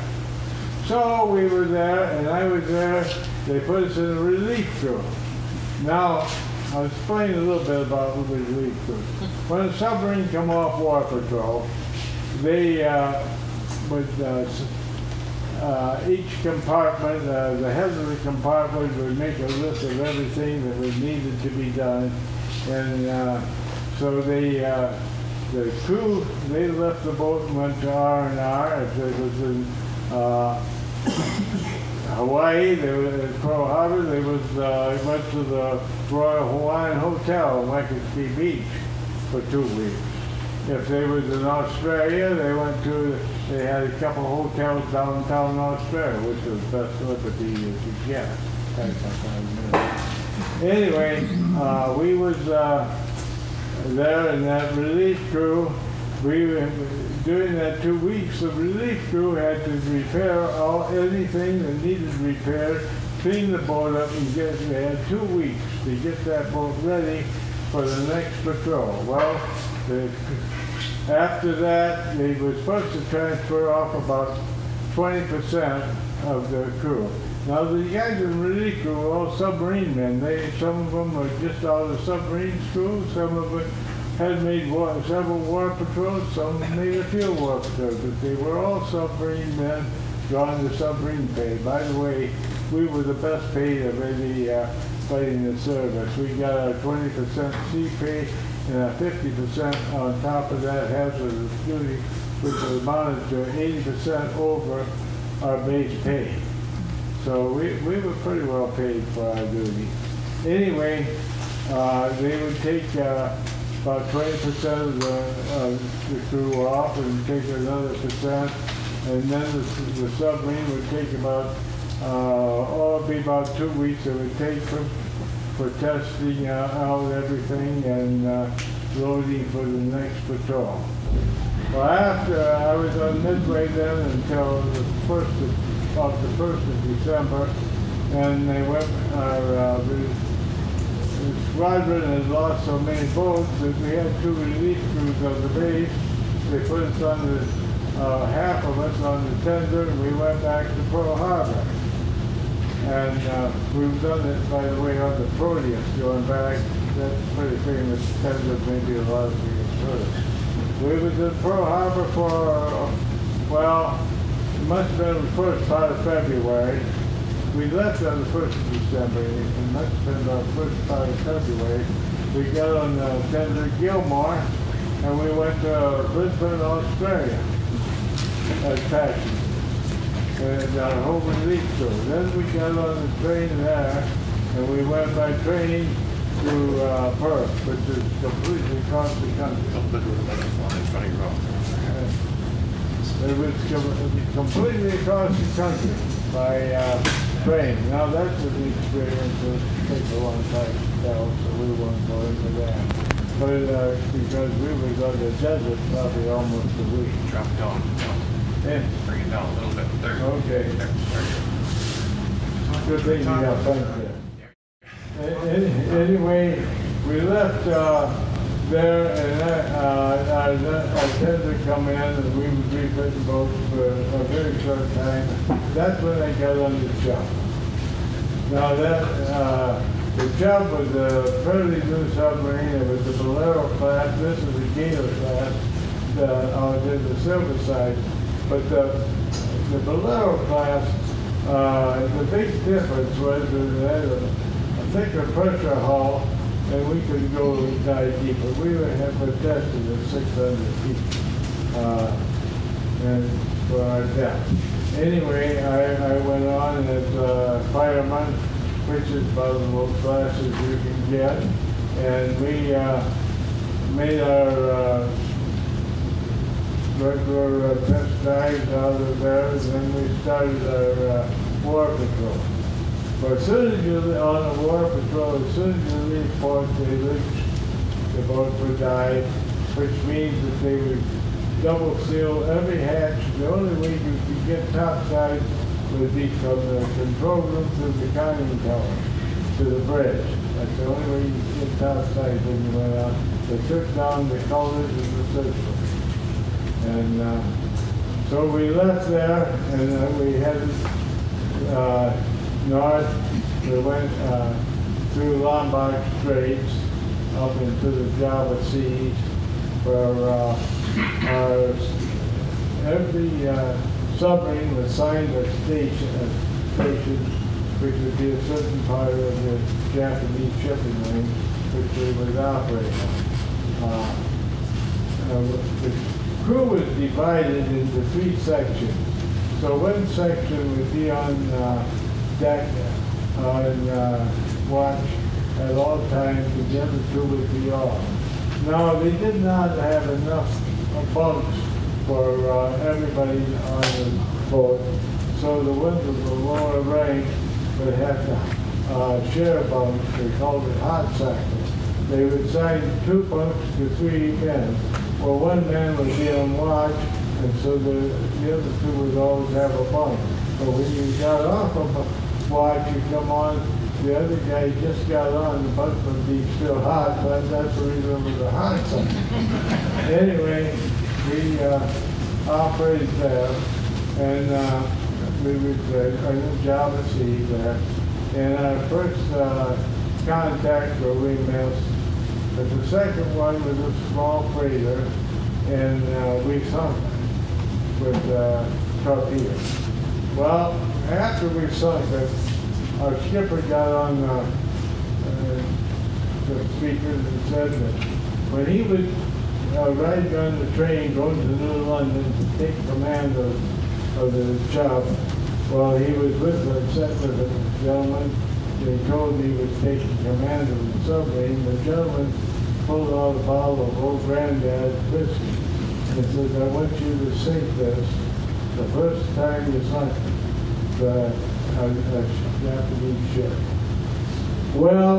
So we were there, and I was there. They put us in a relief crew. Now, I'll explain a little bit about the relief crew. When a submarine come off war patrol, they would each compartment, the head of the compartment would make a list of everything that was needed to be done, and so the crew, they left the boat and went to R&R. If it was in Hawaii, they were at Pearl Harbor, they went to the Royal Hawaiian Hotel in Waikiki Beach for 2 weeks. If they was in Australia, they had a couple hotels downtown Australia, which was the best liberty you could get. Anyway, we was there in that relief crew. During that 2 weeks, the relief crew had to repair anything that needed repaired clean the boat up and we had 2 weeks to get that boat ready for the next patrol. Well, after that, they were supposed to transfer off about 20% of the crew. Now, the guys in the relief crew were all submarine men. Some of them were just out of submarine school. Some of them had made several war patrols. Some made a few war patrols. But they were all submarine men drawn to submarine pay. By the way, we were the best paid of anybody in the service. We got our 20% sea pay and a 50% on top of that hazardous duty, which amounted to 80% over our base pay. So we were pretty well paid for our duty. Anyway, they would take about 20% of the crew off and take another percent, and then the submarine would take about, it'd be about 2 weeks it would take for testing out everything and loading for the next patrol. Well, after I was on Midway then until the 1st of December, and they went, the squadron had lost so many boats that we had 2 relief crews on the base. They put us on the, half of us on the tender, and we went back to Pearl Harbor. And we've done it, by the way, on the Proteus going back. That's a pretty famous tender, maybe a lot of you have heard. We was in Pearl Harbor for, well, it must have been the first part of February. We left on the 1st of December. It must have been the first part of February. We got on the tender Gilmore, and we went to Brisbane, Australia, as passengers. And our whole relief crew. Then we got on the train there, and we went by train to Perth, which is completely across the country. It was completely across the country by train. Now that's an experience that takes a long time to tell, so we won't go into that. But because we was on the desert probably almost a week. Drop it down. Yeah. Bring it down a little bit. There. Okay. There. Good thing you got fun there. Anyway, we left there, and our tender come in, and we would refit the boats for a very short time. That's when I got on the job. Now the job was a fairly new submarine. It was the Bolero class. This is the Gator class. The Silversides. But the Bolero class, the big difference was that it had a thicker pressure hull, and we could go dive deeper. We were tested at 600 feet and for our depth. Anyway, I went on as a fireman, which is about the most classes you can get, and we made our regular test dives out of there, and then we started our war patrol. But as soon as you're on a war patrol, as soon as you leave port, they reach the boat would dive, which means that they would double seal every hatch. The only way you could get topside would be from the control room to the conning tower, to the bridge. That's the only way you could get topside when you went out. They took down the colors and the system. And so we left there, and we headed north. We went through Lombard Straits up into the Java Seas, where every submarine was assigned a station, which would be a certain part of the Japanese shipping lane, which we would operate on. The crew was divided into 3 sections. So one section would be on deck on watch at all times, and the other 2 would be off. Now, they did not have enough bunks for everybody on the boat, so the ones of the lower rank would have to share bunks. They called it hot cycle. They would assign 2 bunks to 3 men. Well, 1 man would be on watch, and so the other 2 would always have a bunk. But when you got off of watch you come on. The other guy just got on, the bus would be still hot, but that's the reason it was a hot side. Anyway, we operated there, and we was a job at sea there. And our first contact where we missed, but the second one was a small freighter, and we sunk it with torpedoes. Well, after we sunk it, our skipper got on the speakers and said that when he was riding on the train going to New London to take command of the job, well, he was sat with a gentleman. They told me he was taking command of the submarine. The gentleman pulled out a bottle of old granddad's whiskey and said, I want you to sink this the first time you sunk the Japanese ship. Well,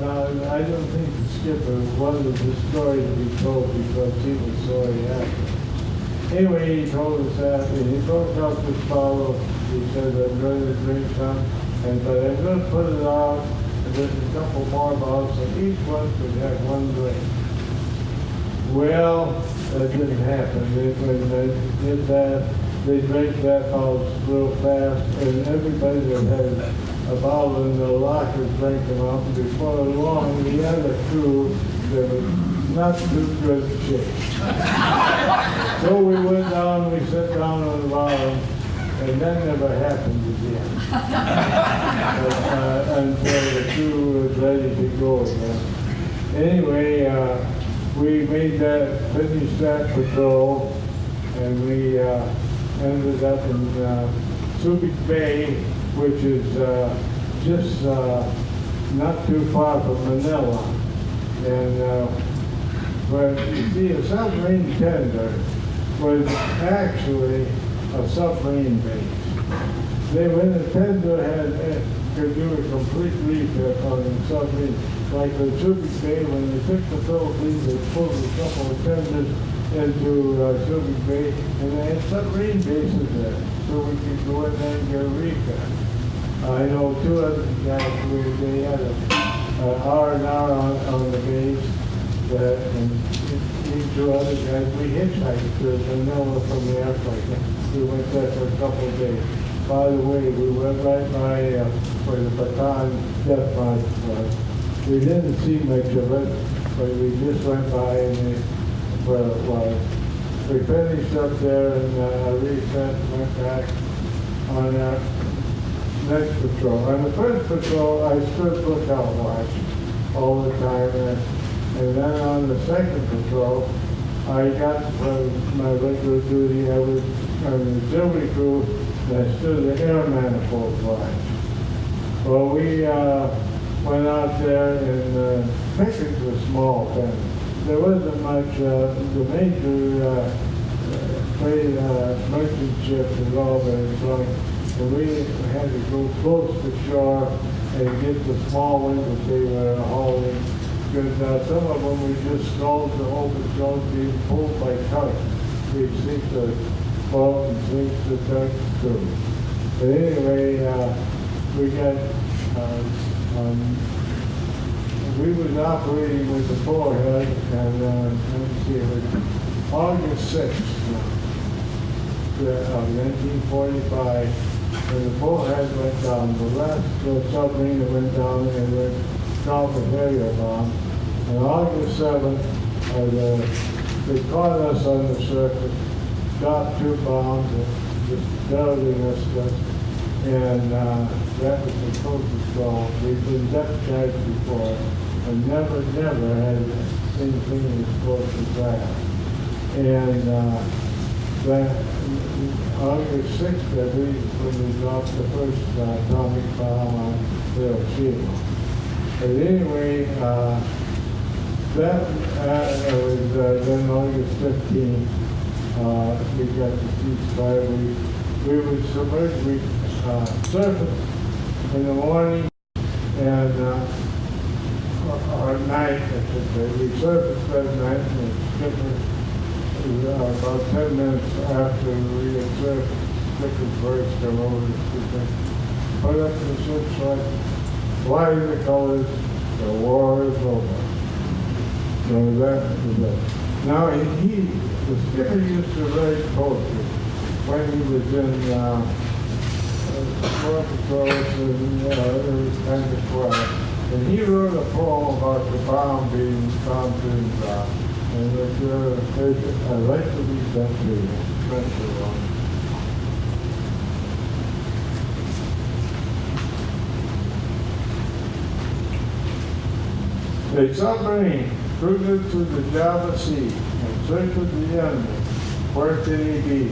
now, I don't think the skipper wanted the story to be told because he was sorry after. Anyway, he told us that, and he broke out this bottle. He said, I'm going to drink some, but I'm going to put it out, and there's a couple more bottles, so each one could have one drink. Well, that didn't happen. When they did that, they drank that bottle real fast, and everybody that had a bottle in their locker drank them out, and before long, the other crew, there was not too good shape. So we went down, we sat down on the bottom, and that never happened again. Until the crew was ready to go again. Anyway, we finished that patrol, and we ended up in Subic Bay, which is just not too far from Manila. And but you see, a submarine tender was actually a submarine base. When the tender could do a complete refit on the submarine, like the Subic Bay, when they took the Philippines, they pulled a couple of tenders into Subic Bay, and they had submarine bases there, so we could go in there and get a refit. I know two other guys where they had an R&R on the base, and these two other guys, we hitchhiked to Manila from the airport. We went there for a couple of days. By the way, we went right by where the Bataan Death March was. We didn't see much of it, but we just went by and where it was. We finished up there and reset and went back on our next patrol. On the first patrol, I stood lookout watch all the time. And then on the second patrol, I got my regular duty. I was on the auxiliary crew, and I stood the air manifold watch. Well, we went out there, and Pickett was small then. There wasn't much. The major trade merchant ships was all very strong, and we had to go close to shore and get the small ones that they were hauling. Because some of them we just sculls the open sculls being pulled by tugs. We sink the boat and sink the tugs too. But anyway, we got, we was operating with the forehead, and let me see, it was August 6th of 1945, when the forehead went down. The last submarine that went down, and went off a carrier bomb. On August 7th, they caught us on the surface, dropped 2 bombs, and just belting us, and that was the closest goal. We've been depth charged before, and never had anything as close as that. And that August 6th, I believe, when we dropped the first atomic bomb on Hiroshima. But anyway, that was then August 15th. We got the ceasefire. We would submerge. We surfaced in the morning and or at night, I should say. We surfaced that night, and the skipper about 10 minutes after we had surfaced, skipper's voice come over to put up the ship's flag, fly the colors, the war is over. So that was it. Now, the skipper used to write poetry when he was in War Patrol, and it was kind of quiet. And he wrote a poem about the bomb being found to his and I'd like to read that to you. A submarine cruised through the Java Sea in search of the enemy. Where can he be?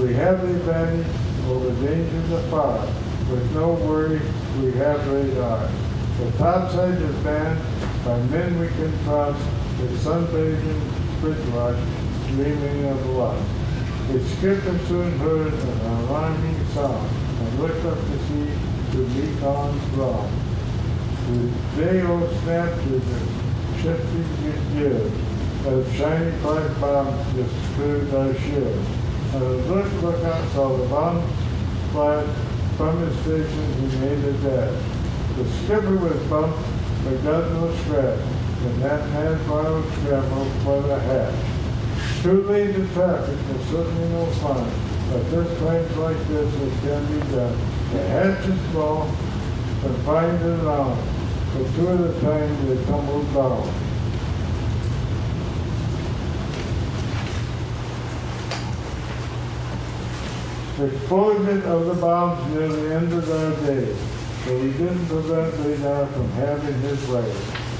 We have the advantage over dangers afar. With no worry, we have radar. The topside is manned by men we can trust, with sunbathing bridgewash dreaming of lust. The skipper soon heard an alarming sound and looked up to see to meet on throng. The day-old snapped to the shifting gears as shiny black bombs just cleared our ship. And as look out saw the bomb flash from his station, he made a dash. The skipper was bumped, but got no scratch, and that man followed scramble for the hatch. Too late in traffic was certainly no fun, but this times like this it can be done. The hatch is small, confined and round, but two at a time they tumbled down. The explosion of the bombs nearly ended our day, but we didn't prevent radar from having his way.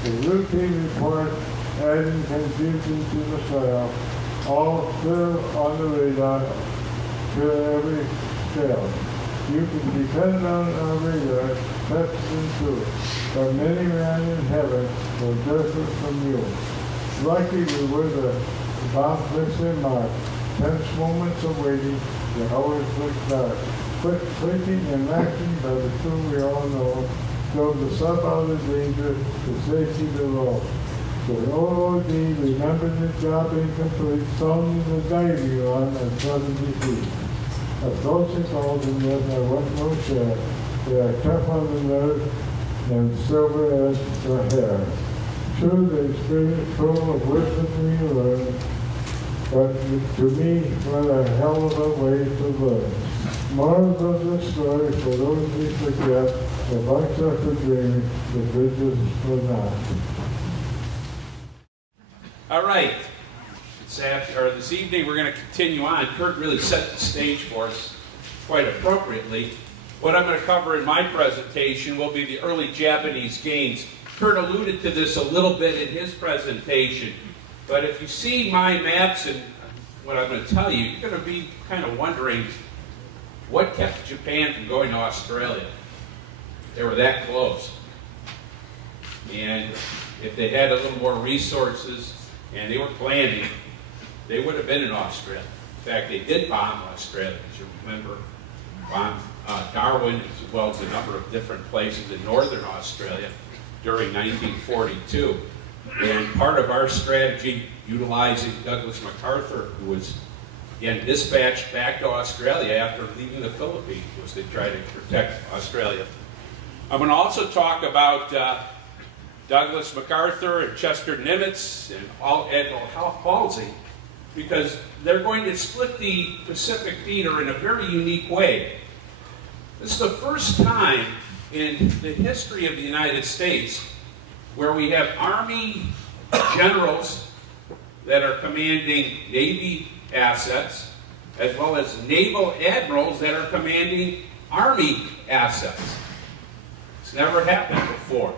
The routine report adding confusion to the trail, all clear on the radar, clear every trail. You can depend on our radar, tests and truth, but many men in heaven were different from you. Lucky we were the bomb missing mark, tense moments of waiting, the hours looked dark. Quick clicking and acting by the two we all know drove the sub out of danger to safety below. The OOD remembered the job incomplete, sounding the diving run at 70 feet. A close calls and yet there was no share. They are tough on the nerve and silver as the hair. True, the experience full of wisdom we learn, but to me, what a hell of a way to learn. Morals of the story for those we forget, the bucks are for dreaming, the bridges for not. All right. This evening we're going to continue on. Kurt really set the stage for us quite appropriately. What I'm going to cover in my presentation will be the early Japanese games. Kurt alluded to this a little bit in his presentation, but if you see my maps and what I'm going to tell you, you're going to be kind of wondering what kept Japan from going to Australia. They were that close. And if they had a little more resources and they were planning, they would have been in Australia. In fact, they did bomb Australia, as you remember. Bombed Darwin, as well as a number of different places in northern Australia during 1942. And part of our strategy, utilizing Douglas MacArthur, who was again dispatched back to Australia after leaving the Philippines, was to try to protect Australia. I'm going to also talk about Douglas MacArthur and Chester Nimitz and Admiral Halsey, because they're going to split the Pacific theater in a very unique way. This is the first time in the history of the United States where we have Army generals that are commanding Navy assets, as well as naval admirals that are commanding Army assets. It's never happened before.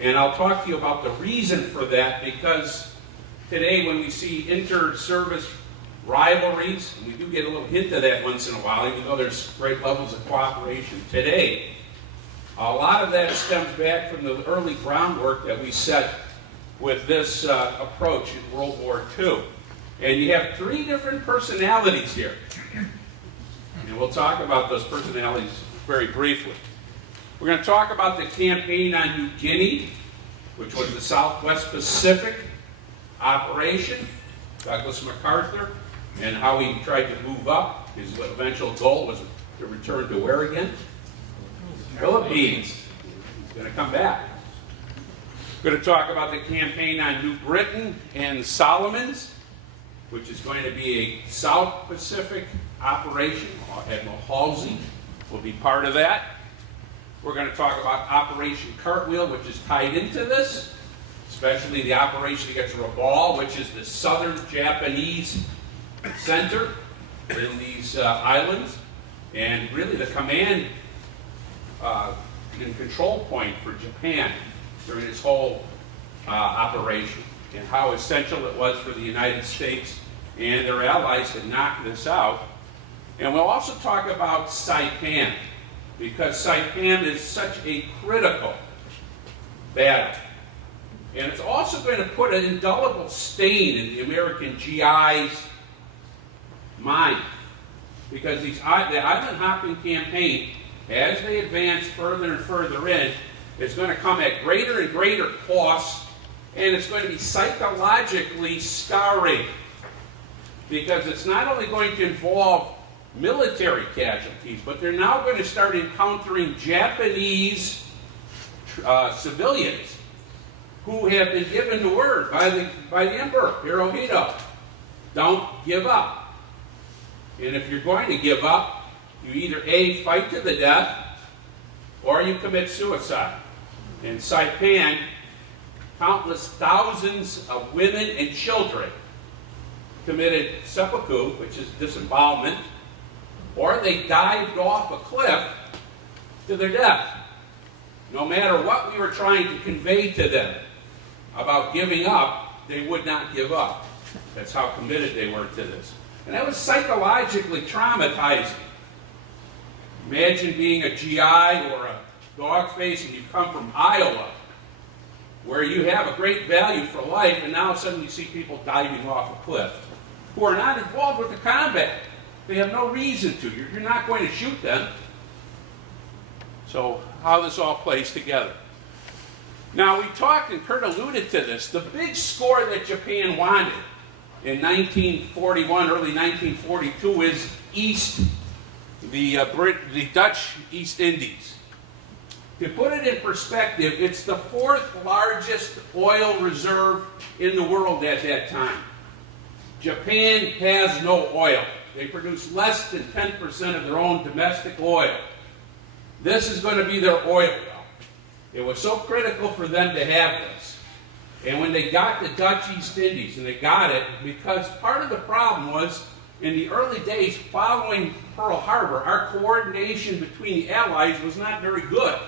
And I'll talk to you about the reason for that, because today when we see inter-service rivalries, and we do get a little hint of that once in a while, even though there's great levels of cooperation today, a lot of that stems back from the early groundwork that we set with this approach in World War II. And you have three different personalities here. And we'll talk about those personalities very briefly. We're going to talk about the campaign on New Guinea, which was the Southwest Pacific operation, Douglas MacArthur, and how he tried to move up. His eventual goal was to return to where again? Philippines is going to come back. We're going to talk about the campaign on New Britain and Solomons, which is going to be a South Pacific operation. Admiral Halsey will be part of that. We're going to talk about Operation Cartwheel, which is tied into this, especially the operation against Rabaul, which is the southern Japanese center in these islands, and really the command and control point for Japan during this whole operation, and how essential it was for the United States and their allies to knock this out. And we'll also talk about Saipan, because Saipan is such a critical battle. And it's also going to put an indelible stain in the American GI's mind, because the island hopping campaign, as they advance further and further in, is going to come at greater and greater costs, and it's going to be psychologically scarring, because it's not only going to involve military casualties, but they're now going to start encountering Japanese civilians who have been given the word by the Emperor Hirohito, don't give up. And if you're going to give up, you either A, fight to the death, or you commit suicide. In Saipan, countless thousands of women and children committed seppuku, which is disembowelment, or they dived off a cliff to their death. No matter what we were trying to convey to them about giving up, they would not give up. That's how committed they were to this. And that was psychologically traumatizing. Imagine being a GI or a dog face and you come from Iowa, where you have a great value for life, and now suddenly you see people diving off a cliff who are not involved with the combat. They have no reason to. You're not going to shoot them. So how this all plays together. Now we talked, and Kurt alluded to this, the big score that Japan wanted in 1941, early 1942 is the Dutch East Indies. To put it in perspective, it's the fourth largest oil reserve in the world at that time. Japan has no oil. They produce less than 10% of their own domestic oil. This is going to be their oil well. It was so critical for them to have this. And when they got the Dutch East Indies, and they got it because part of the problem was, in the early days following Pearl Harbor, our coordination between the Allies was not very good.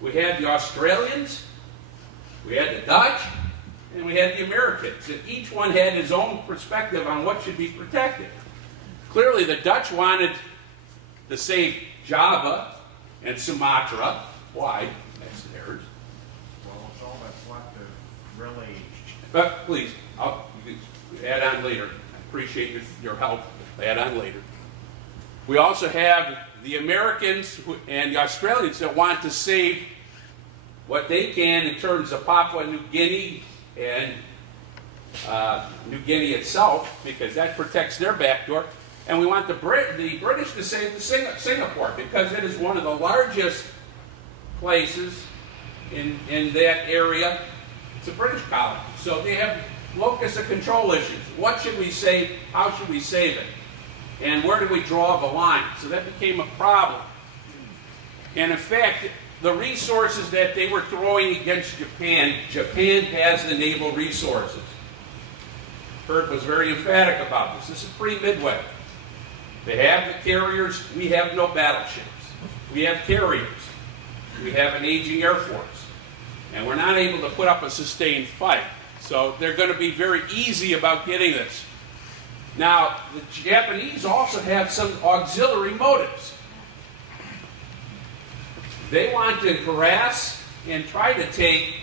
We had the Australians, we had the Dutch, and we had the Americans. And each one had his own perspective on what should be protected. Clearly, the Dutch wanted to save Java and Sumatra. Why? That's theirs. Well, it's all that's left to really. But please, you can add on later. I appreciate your help. Add on later. We also have the Americans and the Australians that want to save what they can in terms of Papua New Guinea and New Guinea itself, because that protects their backdoor. And we want the British to save the Singapore, because it is one of the largest places in that area. It's a British colony. So they have locus of control issues. What should we save? How should we save it? And where do we draw the line? So that became a problem. And in fact, the resources that they were throwing against Japan has the naval resources. Kurt was very emphatic about this. This is pre-Midway. They have the carriers. We have no battleships. We have carriers. We have an aging Air Force. And we're not able to put up a sustained fight. So they're going to be very easy about getting this. Now, the Japanese also have some auxiliary motives. They want to harass and try to take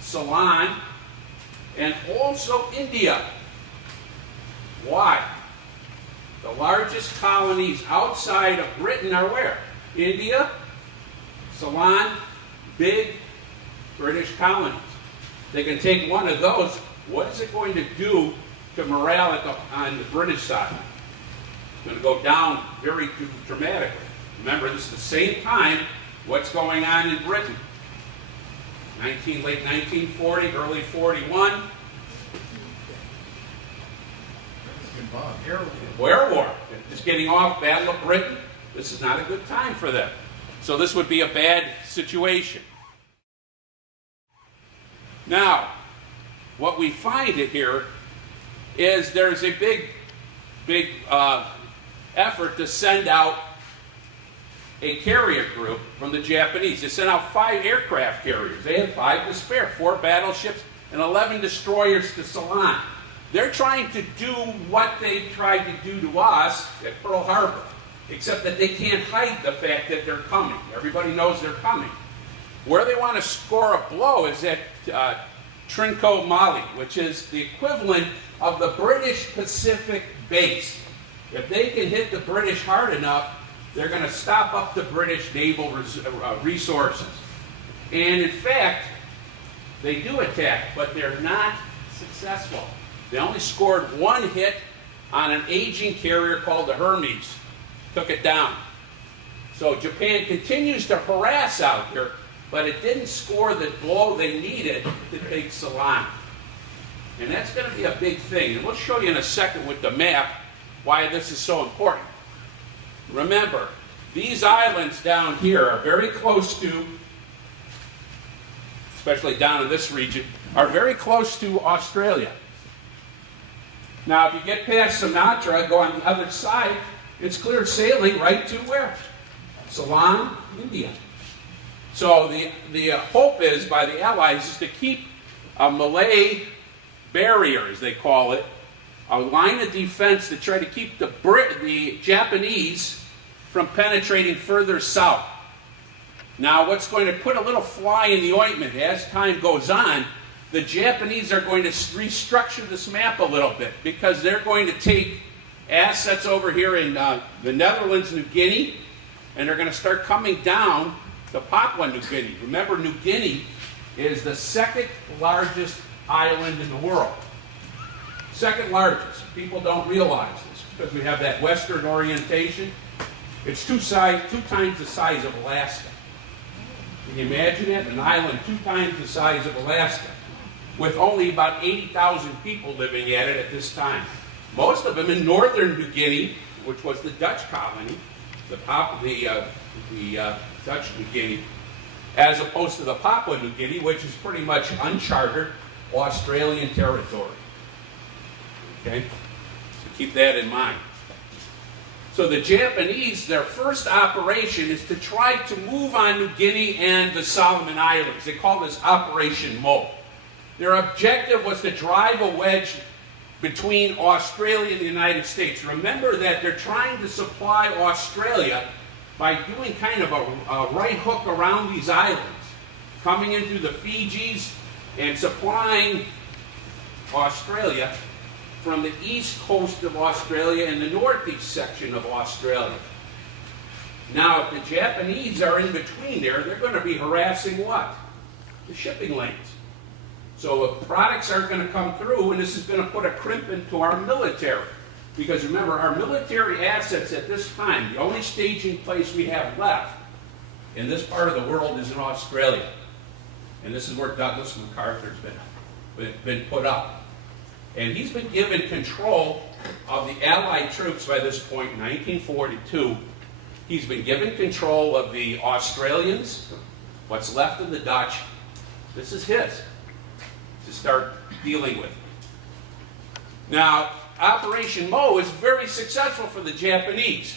Ceylon and also India. Why? The largest colonies outside of Britain are where? India, Ceylon, big British colonies. They can take one of those. What is it going to do to morale on the British side? It's going to go down very dramatically. Remember, this is the same time What's going on in Britain? Late 1940, early 41. Boer War. Just getting off, Battle of Britain. This is not a good time for them. So this would be a bad situation. Now, what we find here is there's a big effort to send out a carrier group from the Japanese. They sent out 5 aircraft carriers. They had 5 to spare, 4 battleships and 11 destroyers to Ceylon. They're trying to do what they tried to do to us at Pearl Harbor, except that they can't hide the fact that they're coming. Everybody knows they're coming. Where they want to score a blow is at Trincomalee, which is the equivalent of the British Pacific base. If they can hit the British hard enough, they're going to stop up the British naval resources. And in fact, they do attack, but they're not successful. They only scored 1 hit on an aging carrier called the Hermes. Took it down. So Japan continues to harass out here, but it didn't score the blow they needed to take Ceylon. And that's going to be a big thing. And we'll show you in a second with the map why this is so important. Remember, these islands down here are very close to, especially down in this region, are very close to Australia. Now, if you get past Sumatra, go on the other side, it's clear sailing right to where? Ceylon, India. So the hope is, by the Allies, is to keep a Malay barrier, as they call it, a line of defense to try to keep the Japanese from penetrating further south. Now, what's going to put a little fly in the ointment as time goes on, the Japanese are going to restructure this map a little bit, because they're going to take assets over here in the Netherlands, New Guinea, and they're going to start coming down to Papua New Guinea. Remember, New Guinea is the 2nd largest island in the world. 2nd largest. People don't realize this because we have that western orientation. It's 2 times the size of Alaska. Can you imagine that? An island 2 times the size of Alaska, with only about 80,000 people living at it at this time. Most of them in northern New Guinea, which was the Dutch colony, the Dutch New Guinea, as opposed to the Papua New Guinea, which is pretty much uncharted Australian territory. Okay? So keep that in mind. So the Japanese, their first operation is to try to move on New Guinea and the Solomon Islands. They call this Operation Mo. Their objective was to drive a wedge between Australia and the United States. Remember that they're trying to supply Australia by doing kind of a right hook around these islands, coming in through the Fijis and supplying Australia from the east coast of Australia and the northeast section of Australia. Now, if the Japanese are in between there, they're going to be harassing what? The shipping lanes. So if products aren't going to come through, and this is going to put a crimp into our military. Because remember, our military assets at this time, the only staging place we have left in this part of the world is in Australia. And this is where Douglas MacArthur's been put up. And he's been given control of the Allied troops by this point in 1942. He's been given control of the Australians, what's left of the Dutch. This is his to start dealing with. Now, Operation Mo is very successful for the Japanese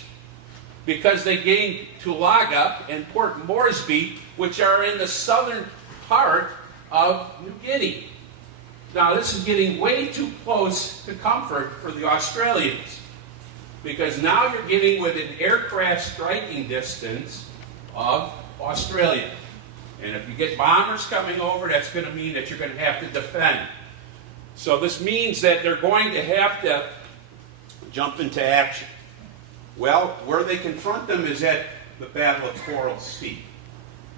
because they gained Tulaga and Port Moresby, which are in the southern part of New Guinea. Now, this is getting way too close to comfort for the Australians, because now you're getting within aircraft striking distance of Australia. And if you get bombers coming over, that's going to mean that you're going to have to defend. So this means that they're going to have to jump into action. Well, where they confront them is at the Battle of Coral Sea,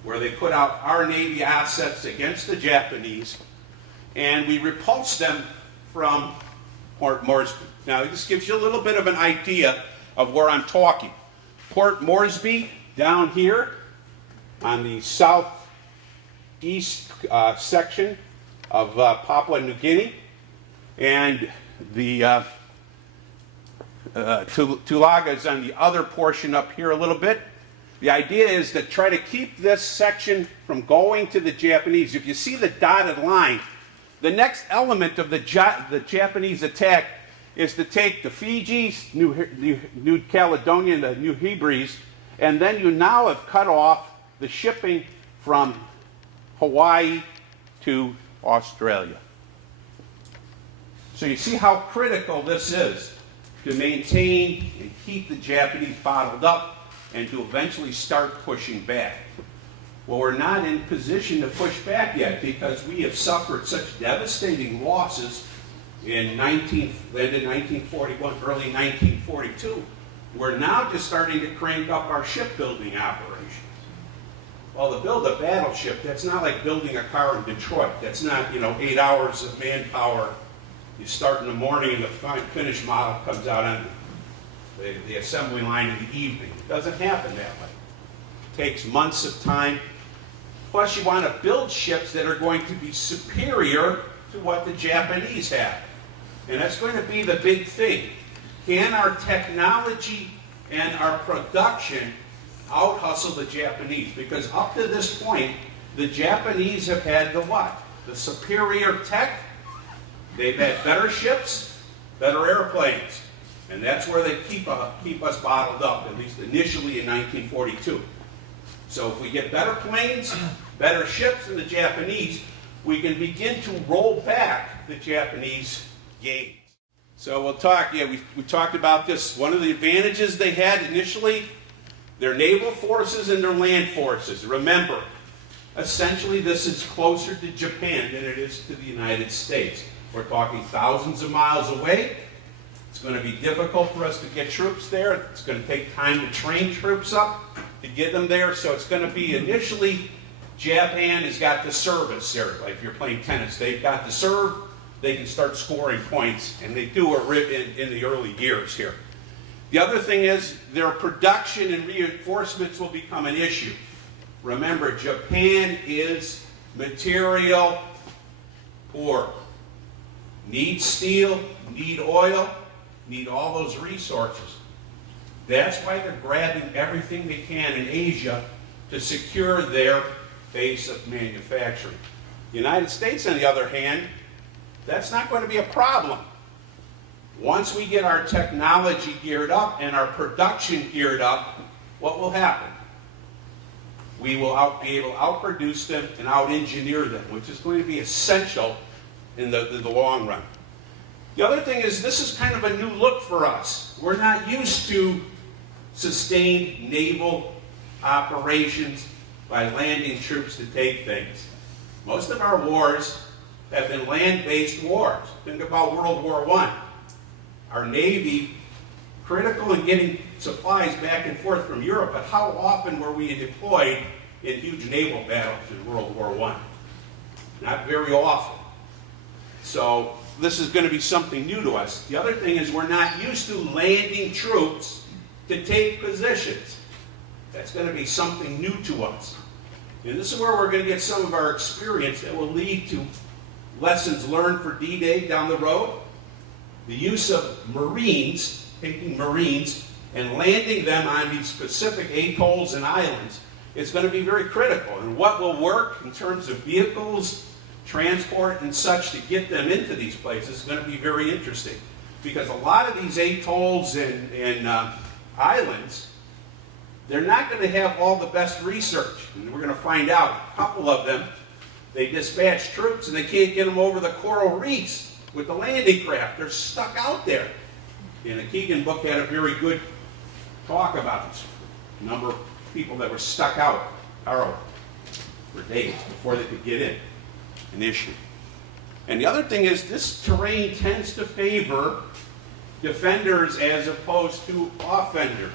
where they put out our Navy assets against the Japanese, and we repulsed them from Port Moresby. Now, this gives you a little bit of an idea of where I'm talking. Port Moresby, down here, on the southeast section of Papua New Guinea, and the Tulaga is on the other portion up here a little bit. The idea is to try to keep this section from going to the Japanese. If you see the dotted line, the next element of the Japanese attack is to take the Fijis, New Caledonia, and the New Hebrides, and then you now have cut off the shipping from Hawaii to Australia. So you see how critical this is to maintain and keep the Japanese bottled up and to eventually start pushing back. Well, we're not in position to push back yet because we have suffered such devastating losses in 1941, early 1942. We're now just starting to crank up our shipbuilding operations. Well, to build a battleship, that's not like building a car in Detroit. That's not, 8 hours of manpower. You start in the morning and the finished model comes out on the assembly line in the evening. It doesn't happen that way. It takes months of time. Plus, you want to build ships that are going to be superior to what the Japanese have. And that's going to be the big thing. Can our technology and our production out-hustle the Japanese? Because up to this point, the Japanese have had the what? The superior tech. They've had better ships, better airplanes. And that's where they keep us bottled up, at least initially in 1942. So if we get better planes, better ships than the Japanese, we can begin to roll back the Japanese gains. So we'll talk, we talked about this. One of the advantages they had initially, their naval forces and their land forces. Remember, essentially this is closer to Japan than it is to the United States. We're talking thousands of miles away. It's going to be difficult for us to get troops there. It's going to take time to train troops up to get them there. So it's going to be initially, Japan has got the service there. Like if you're playing tennis, they've got the serve. They can start scoring points, and they do it in the early years here. The other thing is their production and reinforcements will become an issue. Remember, Japan is material poor. Need steel, need oil, need all those resources. That's why they're grabbing everything they can in Asia to secure their base of manufacturing. The United States, on the other hand, that's not going to be a problem. Once we get our technology geared up and our production geared up, what will happen? We will be able to outproduce them and out-engineer them, which is going to be essential in the long run. The other thing is this is kind of a new look for us. We're not used to sustained naval operations by landing troops to take things. Most of our wars have been land-based wars. Think about World War I. Our Navy, critical in getting supplies back and forth from Europe, but how often were we deployed in huge naval battles in World War I? Not very often. So this is going to be something new to us. The other thing is we're not used to landing troops to take positions. That's going to be something new to us. And this is where we're going to get some of our experience that will lead to lessons learned for D-Day down the road. The use of Marines, taking Marines and landing them on these specific atolls and islands is going to be very critical. And what will work in terms of vehicles, transport, and such to get them into these places is going to be very interesting. Because a lot of these atolls and islands, they're not going to have all the best research. And we're going to find out a couple of them, they dispatch troops and they can't get them over the coral reefs with the landing craft. They're stuck out there. And the Keegan book had a very good talk about this. A number of people that were stuck out for days before they could get in. An issue. And the other thing is this terrain tends to favor defenders as opposed to offenders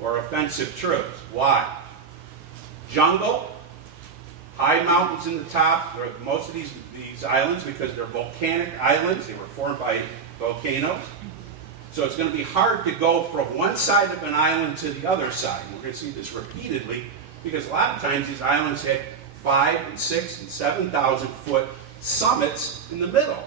or offensive troops. Why? Jungle, high mountains in the top. Most of these islands, because they're volcanic islands, they were formed by volcanoes. So it's going to be hard to go from one side of an island to the other side. We're going to see this repeatedly because a lot of times these islands had 5,000 and 6,000 and 7,000 foot summits in the middle.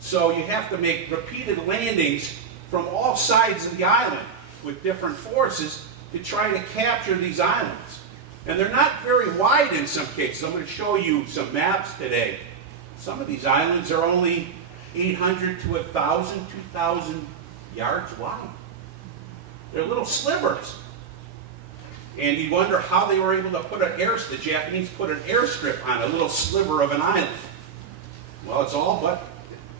So you have to make repeated landings from all sides of the island with different forces to try to capture these islands. And they're not very wide in some cases. I'm going to show you some maps today. Some of these islands are only 800 to 1,000, 2,000 yards wide. They're little slivers. And you wonder how they were able to put the Japanese put an airstrip on a little sliver of an island. Well, it's all but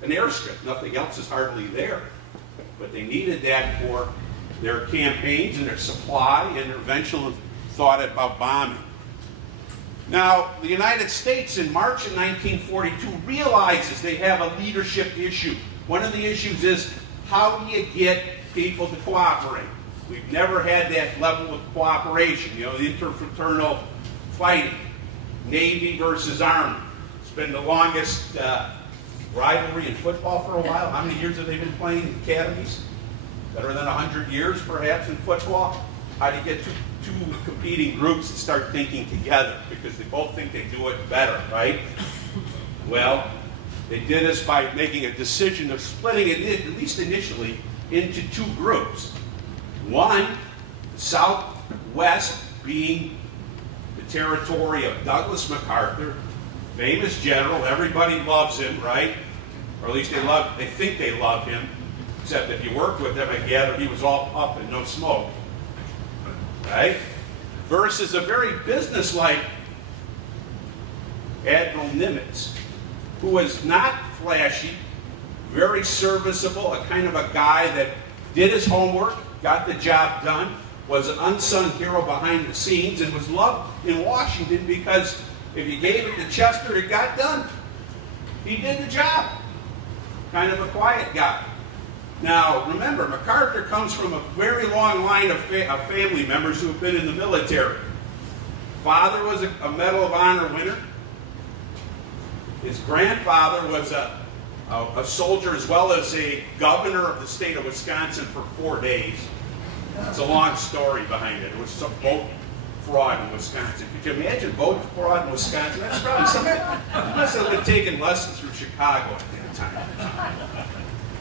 an airstrip. Nothing else is hardly there. But they needed that for their campaigns and their supply and their eventual thought about bombing. Now, the United States in March of 1942 realizes they have a leadership issue. One of the issues is, how do you get people to cooperate? We've never had that level of cooperation, the interfraternal fighting, Navy versus Army. It's been the longest rivalry in football for a while. How many years have they been playing in academies? Better than 100 years, perhaps, in football. How do you get two competing groups to start thinking together? Because they both think they do it better, right? Well, they did this by making a decision of splitting it, at least initially, into two groups. One, the Southwest, being the territory of Douglas MacArthur, famous general. Everybody loves him, right? Or at least they think they love him. Except if you worked with him, I gather he was all up and no smoke. Right? Versus a very businesslike Admiral Nimitz, who was not flashy, very serviceable, a kind of a guy that did his homework, got the job done, was an unsung hero behind the scenes, and was loved in Washington because if you gave it to Chester, it got done. He did the job. Kind of a quiet guy. Now, remember, MacArthur comes from a very long line of family members who have been in the military. Father was a Medal of Honor winner. His grandfather was a soldier as well as a governor of the state of Wisconsin for 4 days. It's a long story behind it. It was some vote fraud in Wisconsin. Could you imagine vote fraud in Wisconsin? That's probably something. He must have been taking lessons from Chicago at that time.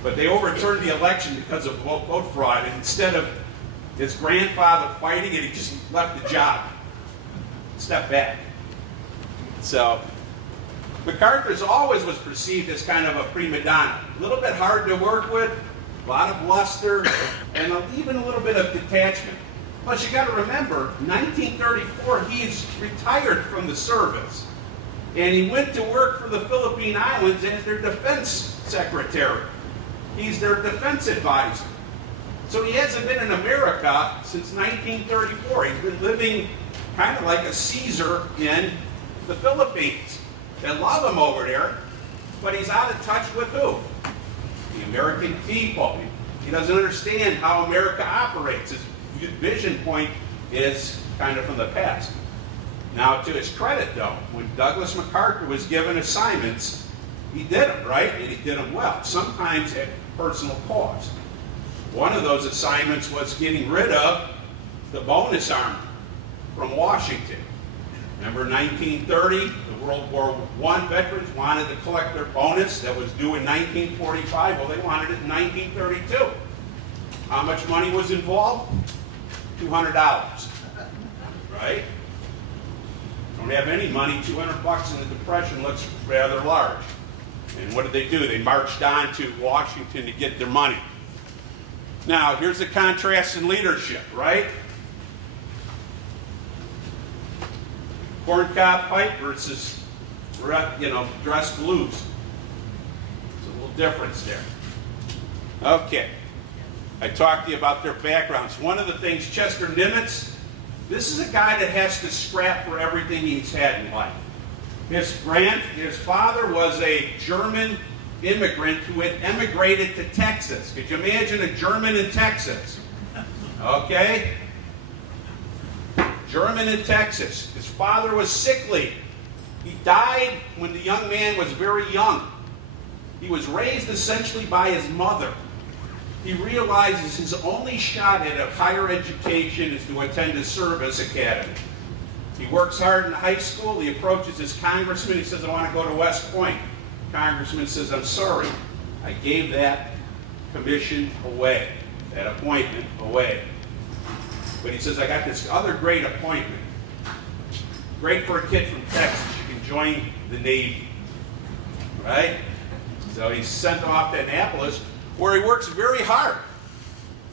But they overturned the election because of vote fraud, and instead of his grandfather fighting it, he just left the job. Stepped back. So, MacArthur always was perceived as kind of a prima donna. A little bit hard to work with, a lot of bluster, and even a little bit of detachment. Plus, you got to remember, 1934, he's retired from the service. And he went to work for the Philippine Islands as their defense secretary. He's their defense advisor. So he hasn't been in America since 1934. He's been living kind of like a Caesar in the Philippines. They love him over there, but he's out of touch with who? The American people. He doesn't understand how America operates. His vision point is kind of from the past. Now, to his credit, though, when Douglas MacArthur was given assignments, he did them, right? And he did them well, sometimes at personal cost. One of those assignments was getting rid of the bonus army from Washington. Remember 1930, the World War I veterans wanted to collect their bonus that was due in 1945. Well, they wanted it in 1932. How much money was involved? $200, right? Don't have any money, $200 in the Depression looks rather large. And what did they do? They marched on to Washington to get their money. Now, here's the contrast in leadership, right? Corncob pipe versus, dress blues. There's a little difference there. Okay. I talked to you about their backgrounds. One of the things, Chester Nimitz, this is a guy that has to scrap for everything he's had in life. His father was a German immigrant who had emigrated to Texas. Could you imagine a German in Texas? Okay? German in Texas. His father was sickly. He died when the young man was very young. He was raised essentially by his mother. He realizes his only shot at a higher education is to attend a service academy. He works hard in high school. He approaches his congressman. He says, I want to go to West Point. Congressman says, I'm sorry. I gave that commission away, that appointment away. But he says, I got this other great appointment. Great for a kid from Texas. You can join the Navy. Right? So he's sent off to Annapolis, where he works very hard.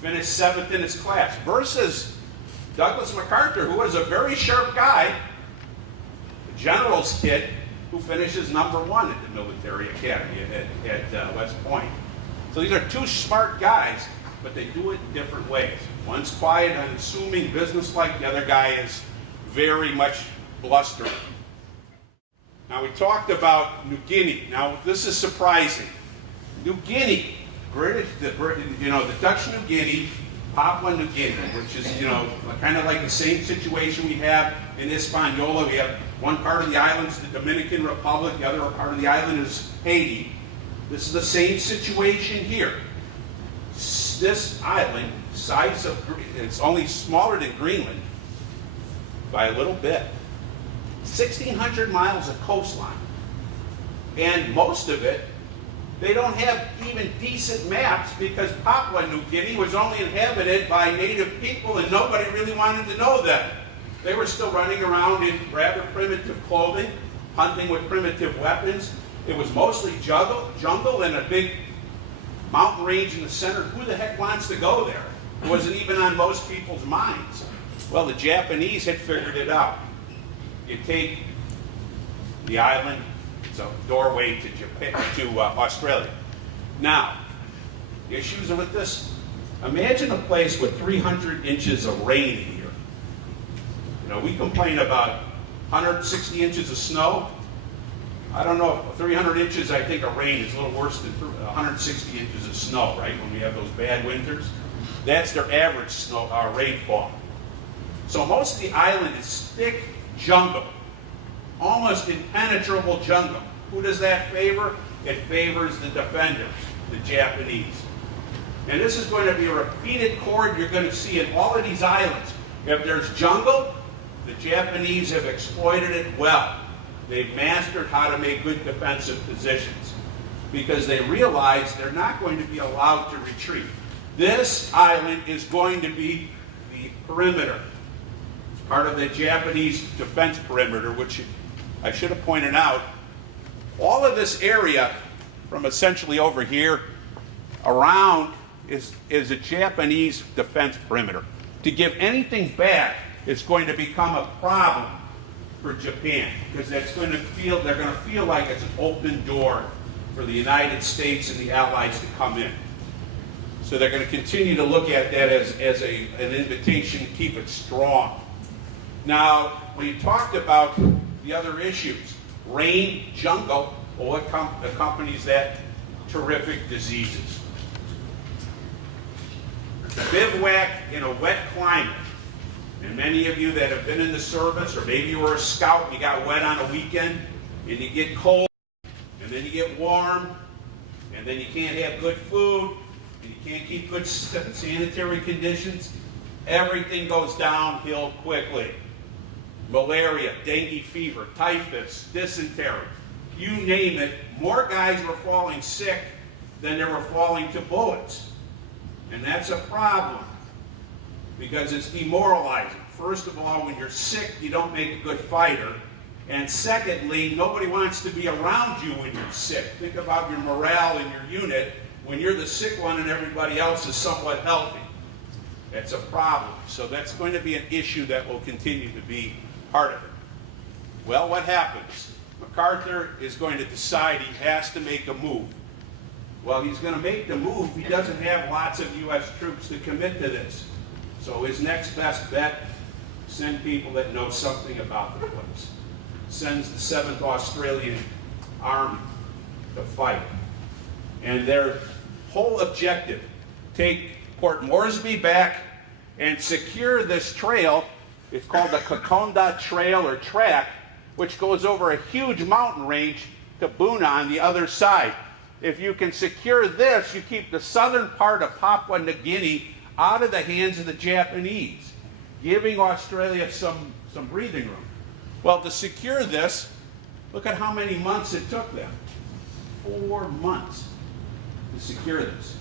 Finished 7th in his class. Versus Douglas MacArthur, who was a very sharp guy, a general's kid, who finishes number 1 at the military academy at West Point. So these are two smart guys, but they do it in different ways. One's quiet, unassuming, businesslike. The other guy is very much blustering. Now we talked about New Guinea. Now this is surprising. New Guinea, the Dutch New Guinea, Papua New Guinea, which is, kind of like the same situation we have in Hispaniola. We have one part of the island is the Dominican Republic, the other part of the island is Haiti. This is the same situation here. This island, it's only smaller than Greenland by a little bit. 1,600 miles of coastline. And most of it, they don't have even decent maps because Papua New Guinea was only inhabited by native people and nobody really wanted to know them. They were still running around in rather primitive clothing, hunting with primitive weapons. It was mostly jungle and a big mountain range in the center. Who the heck wants to go there? It wasn't even on most people's minds. Well, the Japanese had figured it out. You take the island, it's a doorway to Japan, to Australia. Now, the issues with this, imagine a place with 300 inches of rain a year. We complain about 160 inches of snow. I don't know, 300 inches, I think, of rain is a little worse than 160 inches of snow, right, when we have those bad winters. That's their average rainfall. So most of the island is thick jungle, almost impenetrable jungle. Who does that favor? It favors the defenders, the Japanese. And this is going to be a repeated chord you're going to see in all of these islands. If there's jungle, the Japanese have exploited it well. They've mastered how to make good defensive positions because they realize they're not going to be allowed to retreat. This island is going to be the perimeter. It's part of the Japanese defense perimeter, which I should have pointed out. All of this area from essentially over here around is a Japanese defense perimeter. To give anything back is going to become a problem for Japan because they're going to feel like it's an open door for the United States and the Allies to come in. So they're going to continue to look at that as an invitation to keep it strong. Now, when you talked about the other issues, rain, jungle, well, what accompanies that? Terrific diseases. Bivouac in a wet climate. And many of you that have been in the service, or maybe you were a scout and you got wet on a weekend, and you get cold, and then you get warm, and then you can't have good food, and you can't keep good sanitary conditions, everything goes downhill quickly. Malaria, dengue fever, typhus, dysentery, you name it, more guys were falling sick than they were falling to bullets. And that's a problem because it's demoralizing. First of all, when you're sick, you don't make a good fighter. And secondly, nobody wants to be around you when you're sick. Think about your morale in your unit when you're the sick one and everybody else is somewhat healthy. That's a problem. So that's going to be an issue that will continue to be part of it. Well, what happens? MacArthur is going to decide he has to make a move. Well, he's going to make the move. He doesn't have lots of U.S. troops to commit to this. So his next best bet, send people that know something about the place. Sends the 7th Australian Army to fight. And their whole objective, take Port Moresby back and secure this trail. It's called the Kakonda Trail or track, which goes over a huge mountain range to Buna on the other side. If you can secure this, you keep the southern part of Papua New Guinea out of the hands of the Japanese, giving Australia some breathing room. Well, to secure this, look at how many months it took them. 4 months to secure this.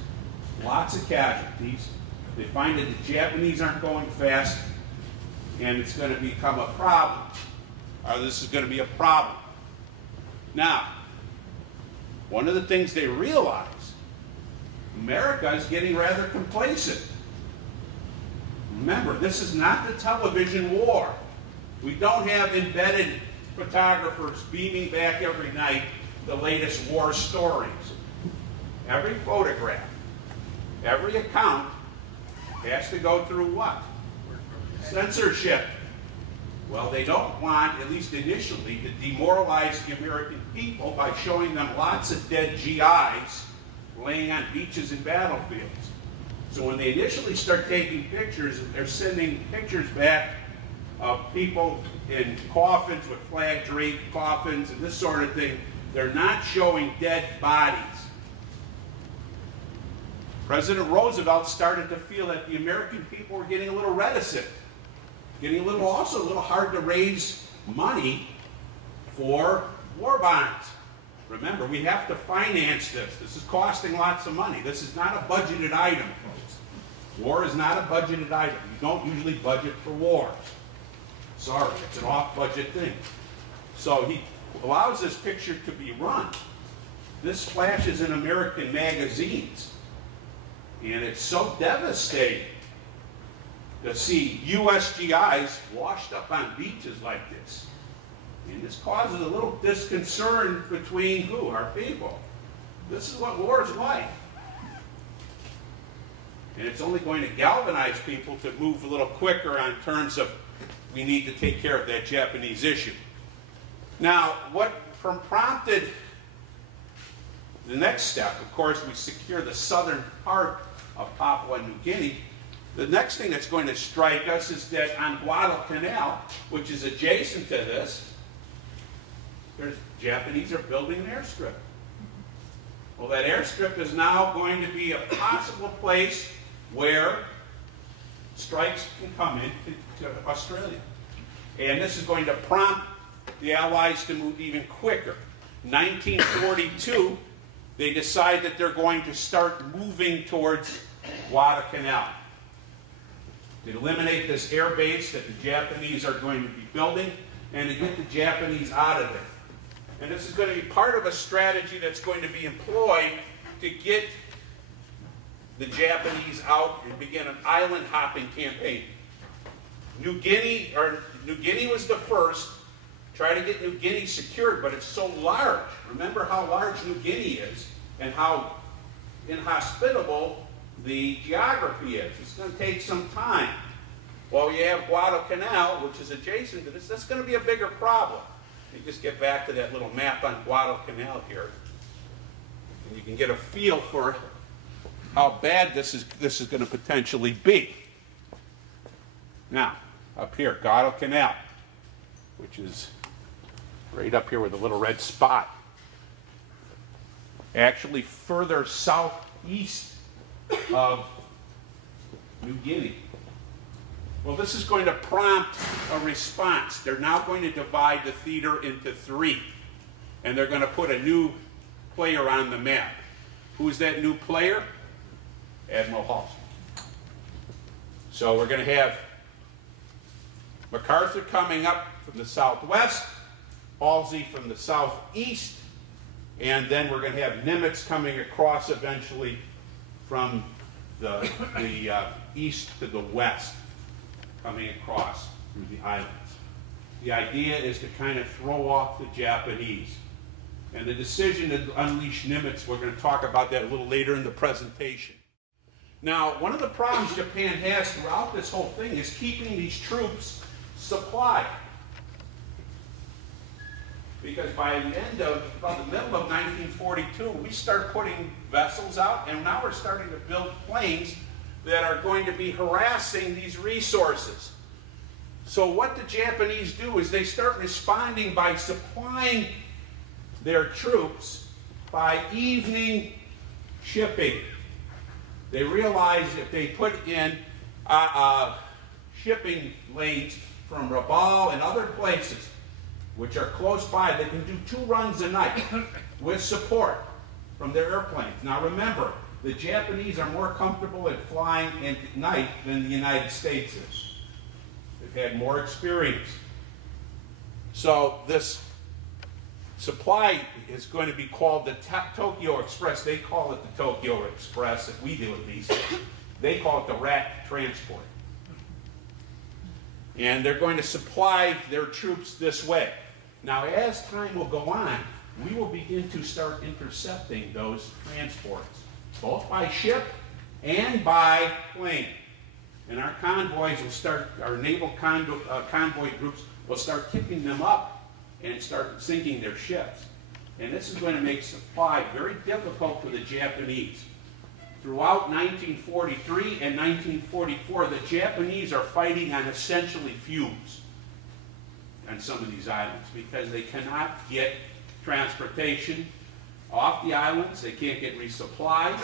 Lots of casualties. They find that the Japanese aren't going fast, and it's going to become a problem. Or this is going to be a problem. Now, one of the things they realize, America is getting rather complacent. Remember, this is not the television war. We don't have embedded photographers beaming back every night the latest war stories. Every photograph, every account has to go through what? Censorship. Well, they don't want, at least initially, to demoralize the American people by showing them lots of dead GIs laying on beaches and battlefields. So when they initially start taking pictures, they're sending pictures back of people in coffins with flag draped coffins and this sort of thing. They're not showing dead bodies. President Roosevelt started to feel that the American people were getting a little reticent, getting also a little hard to raise money for war bonds. Remember, we have to finance this. This is costing lots of money. This is not a budgeted item, folks. War is not a budgeted item. You don't usually budget for wars. Sorry, it's an off-budget thing. So he allows this picture to be run. This flashes in American magazines. And it's so devastating to see USGIs washed up on beaches like this. And this causes a little disconcern between who? Our people. This is what war is like. And it's only going to galvanize people to move a little quicker on terms of we need to take care of that Japanese issue. Now, what prompted the next step, of course, we secure the southern part of Papua New Guinea. The next thing that's going to strike us is that on Guadalcanal, which is adjacent to this, Japanese are building an airstrip. Well, that airstrip is now going to be a possible place where strikes can come into Australia. And this is going to prompt the Allies to move even quicker. 1942, they decide that they're going to start moving towards Guadalcanal to eliminate this air base that the Japanese are going to be building and to get the Japanese out of there. And this is going to be part of a strategy that's going to be employed to get the Japanese out and begin an island hopping campaign. New Guinea was the first. Try to get New Guinea secured, but it's so large. Remember how large New Guinea is and how inhospitable the geography is. It's going to take some time. Well, you have Guadalcanal, which is adjacent to this. That's going to be a bigger problem. You just get back to that little map on Guadalcanal here, and you can get a feel for how bad this is going to potentially be. Now, up here, Guadalcanal, which is right up here with a little red spot. Actually further southeast of New Guinea. Well, this is going to prompt a response. They're now going to divide the theater into 3. And they're going to put a new player on the map. Who's that new player? Admiral Halsey. So we're going to have MacArthur coming up from the southwest, Halsey from the southeast, and then we're going to have Nimitz coming across eventually from the east to the west, coming across through the islands. The idea is to kind of throw off the Japanese. And the decision to unleash Nimitz, we're going to talk about that a little later in the presentation. Now, one of the problems Japan has throughout this whole thing is keeping these troops supplied. Because by the end of, about the middle of 1942, we start putting vessels out, and now we're starting to build planes that are going to be harassing these resources. So what the Japanese do is they start responding by supplying their troops by evening shipping. They realize if they put in shipping lanes from Rabaul and other places, which are close by. They can do 2 runs a night with support from their airplanes. Now remember, the Japanese are more comfortable at flying at night than the United States is. They've had more experience. So this supply is going to be called the Tokyo Express. They call it the Tokyo Express, if we do at least. They call it the rat transport. And they're going to supply their troops this way. Now, as time will go on, we will begin to start intercepting those transports, both by ship and by plane. And our convoys will start, our naval convoy groups will start kicking them up and start sinking their ships. And this is going to make supply very difficult for the Japanese. Throughout 1943 and 1944, the Japanese are fighting on essentially fumes on some of these islands because they cannot get transportation off the islands. They can't get resupplied.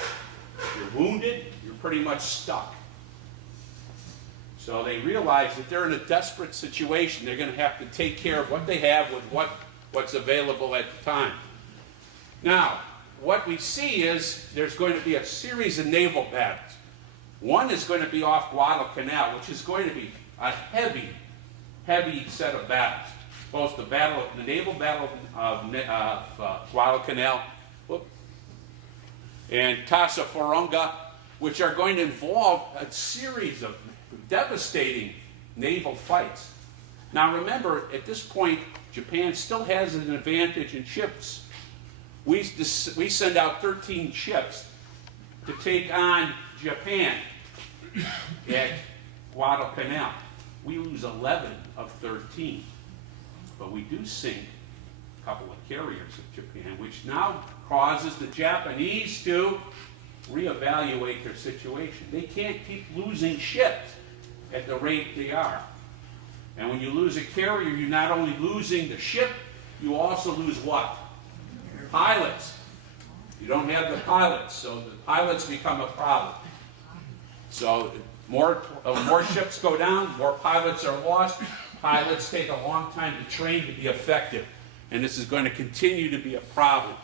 You're wounded, you're pretty much stuck. So they realize that they're in a desperate situation. They're going to have to take care of what they have with what's available at the time. Now, what we see is there's going to be a series of naval battles. One is going to be off Guadalcanal, which is going to be a heavy set of battles. Both the naval battle of Guadalcanal and Tassafaronga, which are going to involve a series of devastating naval fights. Now remember, at this point, Japan still has an advantage in ships. We send out 13 ships to take on Japan at Guadalcanal. We lose 11 of 13. But we do sink a couple of carriers of Japan, which now causes the Japanese to reevaluate their situation. They can't keep losing ships at the rate they are. And when you lose a carrier, you're not only losing the ship, you also lose what? Pilots. You don't have the pilots, so the pilots become a problem. So more ships go down, more pilots are lost. Pilots take a long time to train to be effective, and this is going to continue to be a problem.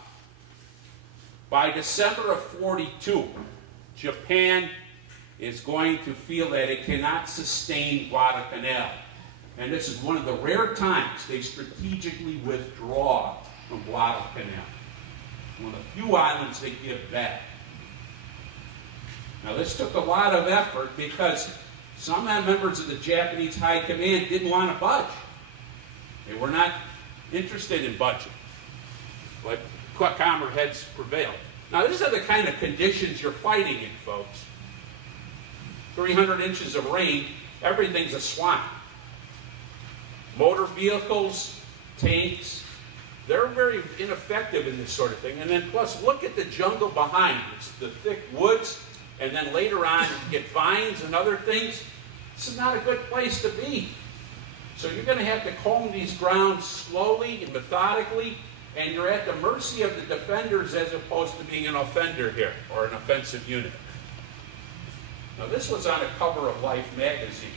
By December of 42, Japan is going to feel that it cannot sustain Guadalcanal. And this is one of the rare times they strategically withdraw from Guadalcanal. One of the few islands they give back. Now this took a lot of effort because some members of the Japanese High Command didn't want to budge. They were not interested in budging. But calmer heads prevailed. Now these are the kind of conditions you're fighting in, folks. 300 inches of rain, everything's a swamp. Motor vehicles, tanks, they're very ineffective in this sort of thing. And then plus, look at the jungle behind. It's the thick woods, and then later on you get vines and other things. This is not a good place to be. So you're going to have to comb these grounds slowly and methodically, and you're at the mercy of the defenders as opposed to being an offender here, or an offensive unit. Now this was on a cover of Life magazine.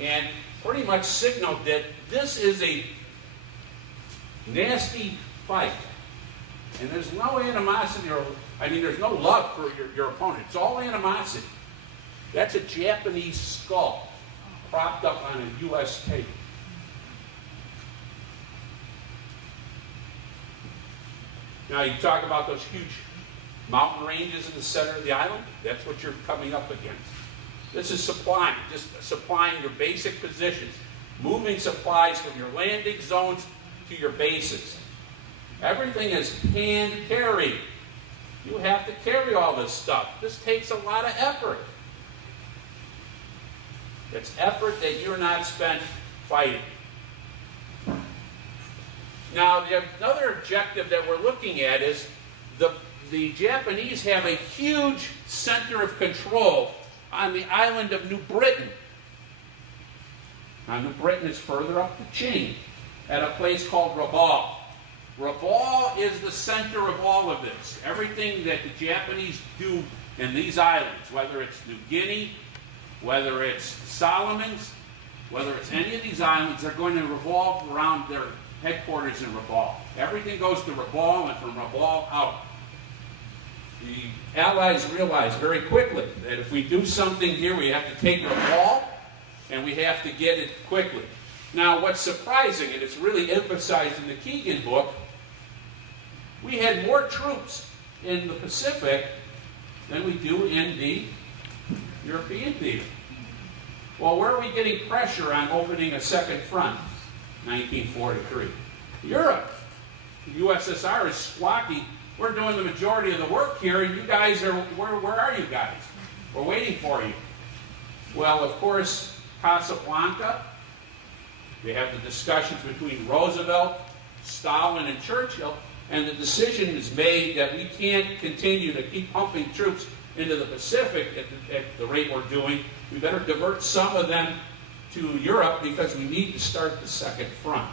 And pretty much signaled that this is a nasty fight. And there's no animosity, there's no love for your opponent. It's all animosity. That's a Japanese skull propped up on a U.S. table. Now you talk about those huge mountain ranges in the center of the island. That's what you're coming up against. This is supplying, just supplying your basic positions, moving supplies from your landing zones to your bases. Everything is hand carried. You have to carry all this stuff. This takes a lot of effort. It's effort that you're not spent fighting. Now, another objective that we're looking at is the Japanese have a huge center of control on the island of New Britain. Now, New Britain is further up the chain at a place called Rabaul. Rabaul is the center of all of this. Everything that the Japanese do in these islands, whether it's New Guinea, whether it's Solomons, whether it's any of these islands, they're going to revolve around their headquarters in Rabaul. Everything goes to Rabaul and from Rabaul out. The Allies realized very quickly that if we do something here, we have to take Rabaul and we have to get it quickly. Now, what's surprising, and it's really emphasized in the Keegan book, we had more troops in the Pacific than we do in the European theater. Well, where are we getting pressure on opening a second front? 1943. Europe. The USSR is squawking, we're doing the majority of the work here, and you guys are, where are you guys? We're waiting for you. Well, of course, Casablanca, they have the discussions between Roosevelt, Stalin, and Churchill, and the decision is made that we can't continue to keep pumping troops into the Pacific at the rate we're doing. We better divert some of them to Europe because we need to start the second front.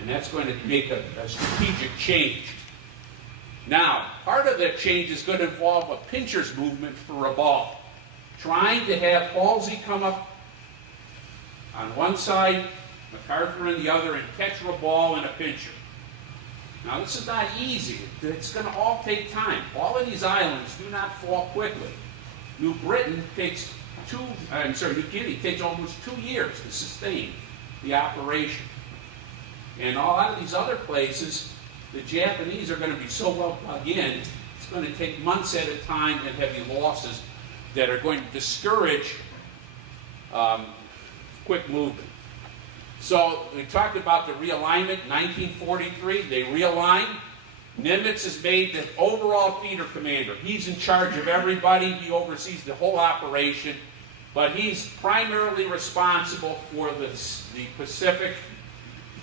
And that's going to make a strategic change. Now, part of that change is going to involve a pincher's movement for Rabaul, trying to have Halsey come up on one side, MacArthur on the other, and catch Rabaul in a pincher. Now, this is not easy. It's going to all take time. All of these islands do not fall quickly. New Britain takes New Guinea takes almost 2 years to sustain the operation. And a lot of these other places, the Japanese are going to be so well dug in, it's going to take months at a time and heavy losses that are going to discourage quick movement. So we talked about the realignment, 1943, they realigned. Nimitz is made the overall theater commander. He's in charge of everybody, he oversees the whole operation, but he's primarily responsible for the Pacific,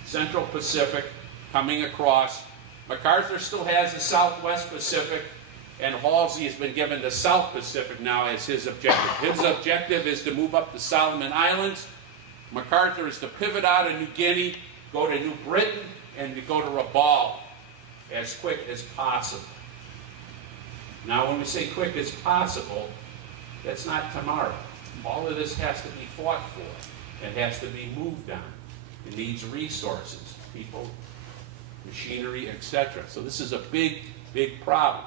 Central Pacific, coming across. MacArthur still has the Southwest Pacific, and Halsey has been given the South Pacific now as his objective. His objective is to move up the Solomon Islands. MacArthur is to pivot out of New Guinea, go to New Britain, and to go to Rabaul as quick as possible. Now, when we say quick as possible, that's not tomorrow. All of this has to be fought for. It has to be moved on. It needs resources, people, machinery, etc. So this is a big, big problem.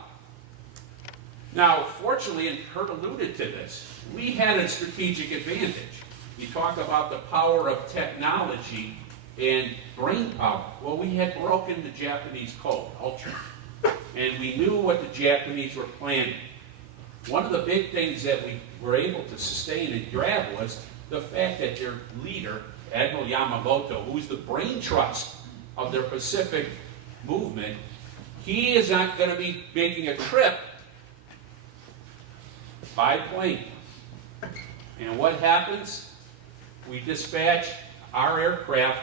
Now, fortunately, and Kurt alluded to this, we had a strategic advantage. You talk about the power of technology and brain power. Well, we had broken the Japanese code, ultra, and we knew what the Japanese were planning. One of the big things that we were able to sustain and grab was the fact that their leader, Admiral Yamamoto, who's the brain trust of their Pacific movement, he is not going to be making a trip by plane. And what happens? We dispatch our aircraft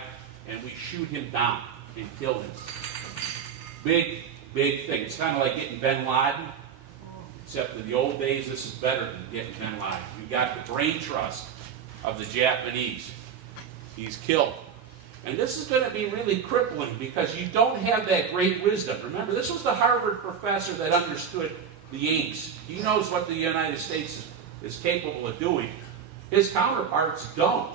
and we shoot him down and kill him. Big, big thing. It's kind of like getting bin Laden, except in the old days this is better than getting bin Laden. We got the brain trust of the Japanese. He's killed. And this is going to be really crippling because you don't have that great wisdom. Remember, this was the Harvard professor that understood the inks. He knows what the United States is capable of doing. His counterparts don't.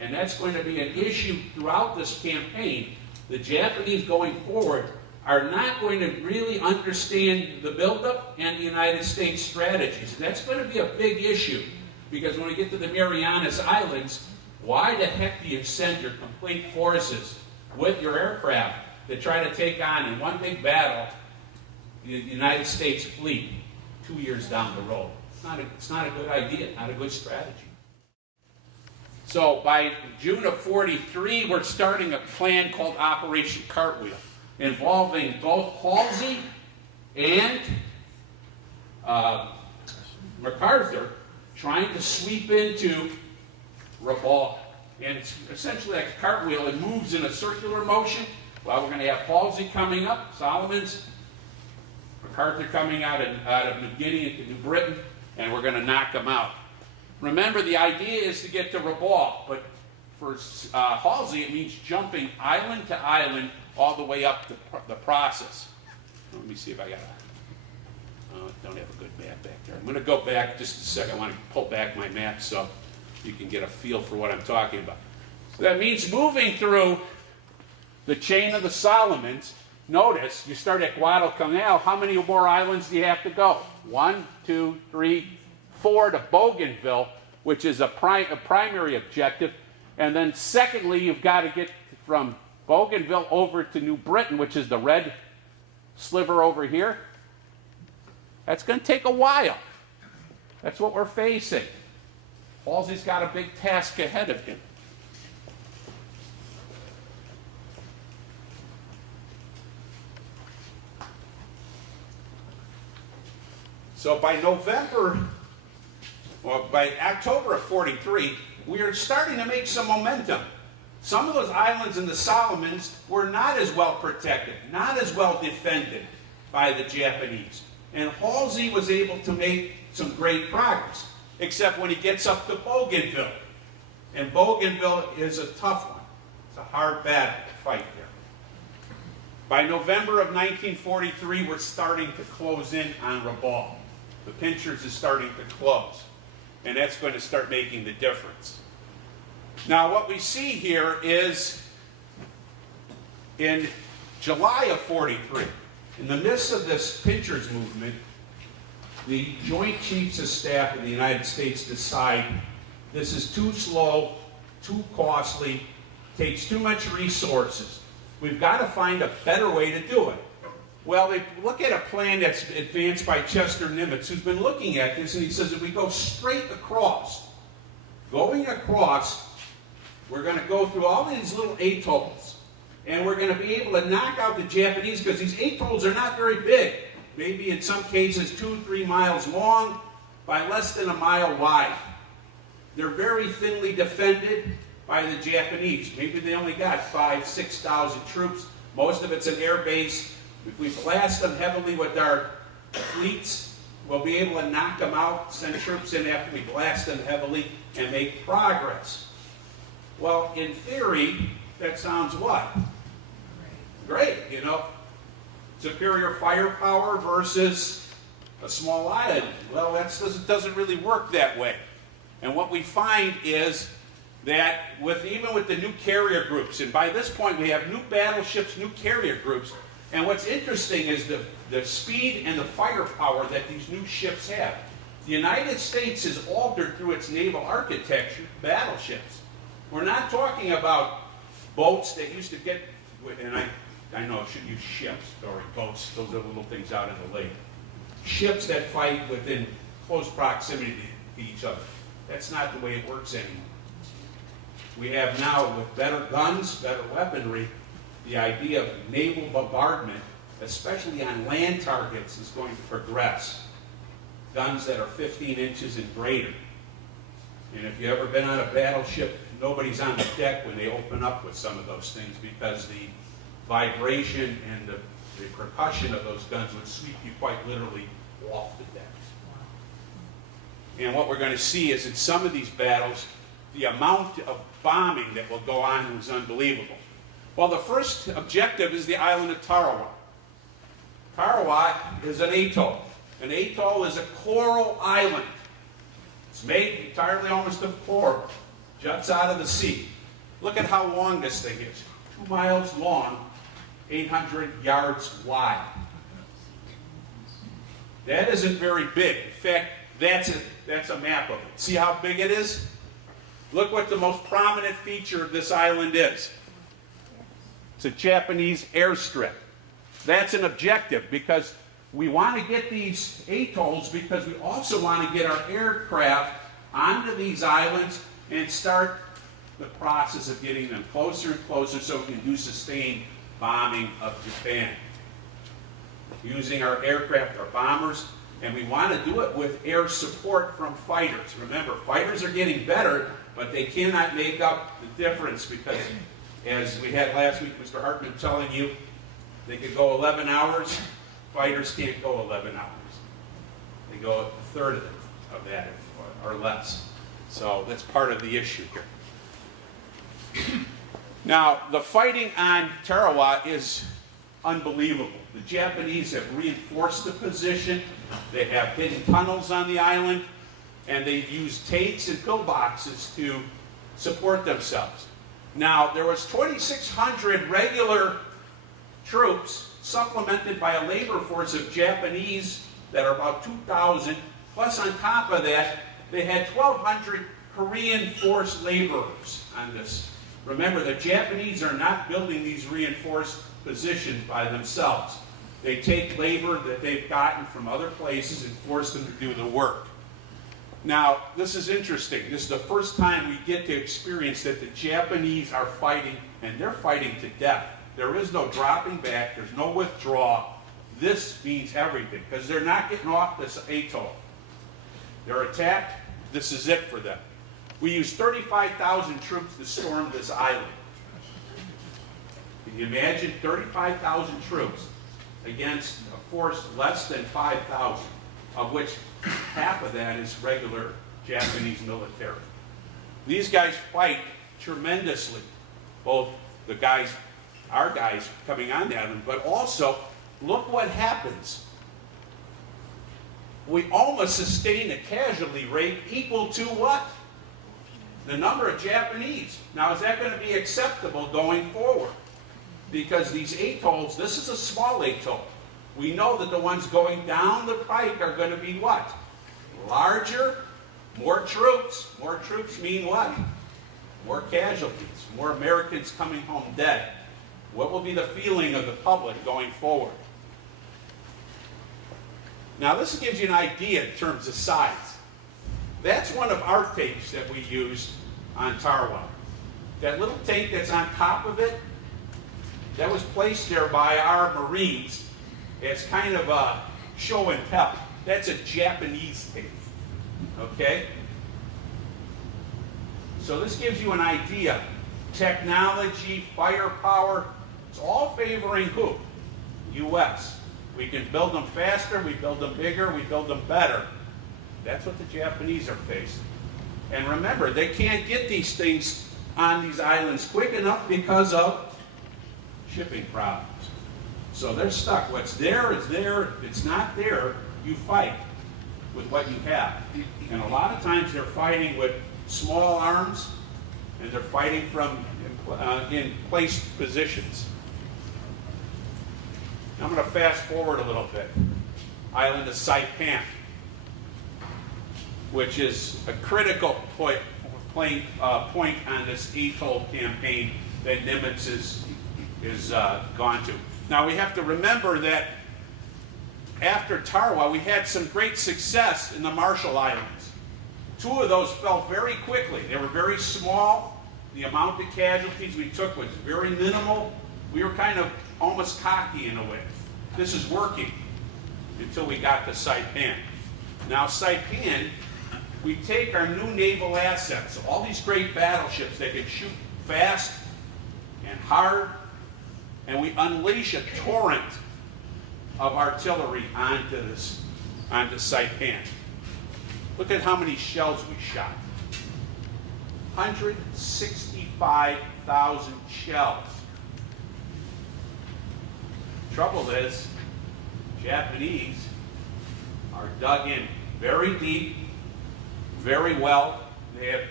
And that's going to be an issue throughout this campaign. The Japanese going forward are not going to really understand the buildup and the United States strategies. That's going to be a big issue because when we get to the Marianas Islands, why the heck do you send your complete forces with your aircraft to try to take on in one big battle the United States fleet 2 years down the road? It's not a good idea, not a good strategy. So by June of '43, we're starting a plan called Operation Cartwheel, involving both Halsey and MacArthur trying to sweep into Rabaul. And it's essentially like a cartwheel. It moves in a circular motion. Well, we're going to have Halsey coming up, Solomons, MacArthur coming out of New Guinea into New Britain, and we're going to knock them out. Remember, the idea is to get to Rabaul, but for Halsey, it means jumping island to island all the way up the process. Let me see if I got I don't have a good map back there. I'm going to go back just a second. I want to pull back my map so you can get a feel for what I'm talking about. So that means moving through the chain of the Solomons. Notice, you start at Guadalcanal, how many more islands do you have to go? 1, 2, 3, 4 to Bougainville, which is a primary objective. And then secondly, you've got to get from Bougainville over to New Britain, which is the red sliver over here. That's going to take a while. That's what we're facing. Halsey's got a big task ahead of him. So by October of 43, we are starting to make some momentum. Some of those islands in the Solomons were not as well protected, not as well defended by the Japanese. And Halsey was able to make some great progress, except when he gets up to Bougainville. And Bougainville is a tough one. It's a hard battle to fight there. By November of 1943, we're starting to close in on Rabaul. The Pinchers is starting to close, and that's going to start making the difference. Now, what we see here is in July of 43, in the midst of this Pinchers movement, the Joint Chiefs of Staff of the United States decide this is too slow, too costly, takes too much resources. We've got to find a better way to do it. Well, they look at a plan that's advanced by Chester Nimitz, who's been looking at this, and he says if we go straight across, going across, we're going to go through all these little atolls, and we're going to be able to knock out the Japanese, because these atolls are not very big. Maybe in some cases 2-3 miles long by less than a mile wide. They're very thinly defended by the Japanese. Maybe they only got 5,000-6,000 troops. Most of it's an air base. If we blast them heavily with our fleets, we'll be able to knock them out, send troops in after we blast them heavily, and make progress. Well, in theory, that sounds what? Great, you know. Superior firepower versus a small island. Well, that doesn't really work that way. And what we find is that even with the new carrier groups, and by this point we have new battleships, new carrier groups, and what's interesting is the speed and the firepower that these new ships have. The United States has altered through its naval architecture battleships. We're not talking about boats that used to get, and I know I should use ships, or boats, those are the little things out in the lake. Ships that fight within close proximity to each other. That's not the way it works anymore. We have now, with better guns, better weaponry, the idea of naval bombardment, especially on land targets, is going to progress. Guns that are 15 inches and greater. And if you've ever been on a battleship, nobody's on the deck when they open up with some of those things, because the vibration and the percussion of those guns would sweep you quite literally off the decks. And what we're going to see is in some of these battles, the amount of bombing that will go on is unbelievable. Well, the first objective is the island of Tarawa. Tarawa is an atoll. An atoll is a coral island. It's made entirely almost of coral. Juts out of the sea. Look at how long this thing is. 2 miles long, 800 yards wide. That isn't very big. In fact, that's a map of it. See how big it is? Look what the most prominent feature of this island is. It's a Japanese airstrip. That's an objective, because we want to get these atolls because we also want to get our aircraft onto these islands and start the process of getting them closer and closer so we can do sustained bombing of Japan. Using our aircraft, our bombers, and we want to do it with air support from fighters. Remember, fighters are getting better, but they cannot make up the difference, because as we had last week, Mr. Hartman telling you, they could go 11 hours. Fighters can't go 11 hours. They go a third of that or less. So that's part of the issue here. Now, the fighting on Tarawa is unbelievable. The Japanese have reinforced the position. They have hidden tunnels on the island. and they've used tates and pillboxes to support themselves. Now, there was 2,600 regular troops supplemented by a labor force of Japanese that are about 2,000, plus on top of that, they had 1,200 Korean forced laborers on this. Remember, the Japanese are not building these reinforced positions by themselves. They take labor that they've gotten from other places and force them to do the work. Now, this is interesting. This is the first time we get to experience that the Japanese are fighting, and they're fighting to death. There is no dropping back. There's no withdrawal. This means everything, because they're not getting off this atoll. They're attacked. This is it for them. We used 35,000 troops to storm this island. Can you imagine 35,000 troops against a force less than 5,000, of which half of that is regular Japanese military? These guys fight tremendously, both the guys, our guys coming on the island, but also look what happens. We almost sustain a casualty rate equal to what? The number of Japanese. Now, is that going to be acceptable going forward? Because these atolls, this is a small atoll. We know that the ones going down the pike are going to be what? Larger, more troops. More troops mean what? More casualties, more Americans coming home dead. What will be the feeling of the public going forward? Now, this gives you an idea in terms of size. That's one of our tapes that we used on Tarawa. That little tape that's on top of it, that was placed there by our Marines as kind of a show and tell. That's a Japanese tape, okay? So this gives you an idea. Technology, firepower, it's all favoring who? U.S. We can build them faster, we build them bigger, we build them better. That's what the Japanese are facing. And remember, they can't get these things on these islands quick enough because of shipping problems. So they're stuck. What's there is there. If it's not there, you fight with what you have. And a lot of times they're fighting with small arms, and they're fighting from in placed positions. I'm going to fast forward a little bit. Island of Saipan, which is a critical point on this atoll campaign that Nimitz is gone to. Now we have to remember that after Tarawa, we had some great success in the Marshall Islands. Two of those fell very quickly. They were very small. The amount of casualties we took was very minimal. We were kind of almost cocky in a way. This is working until we got to Saipan. Now Saipan, we take our new naval assets, all these great battleships that can shoot fast and hard, and we unleash a torrent of artillery onto Saipan. Look at how many shells we shot. 165,000 shells. Trouble is, Japanese are dug in very deep, very well. They have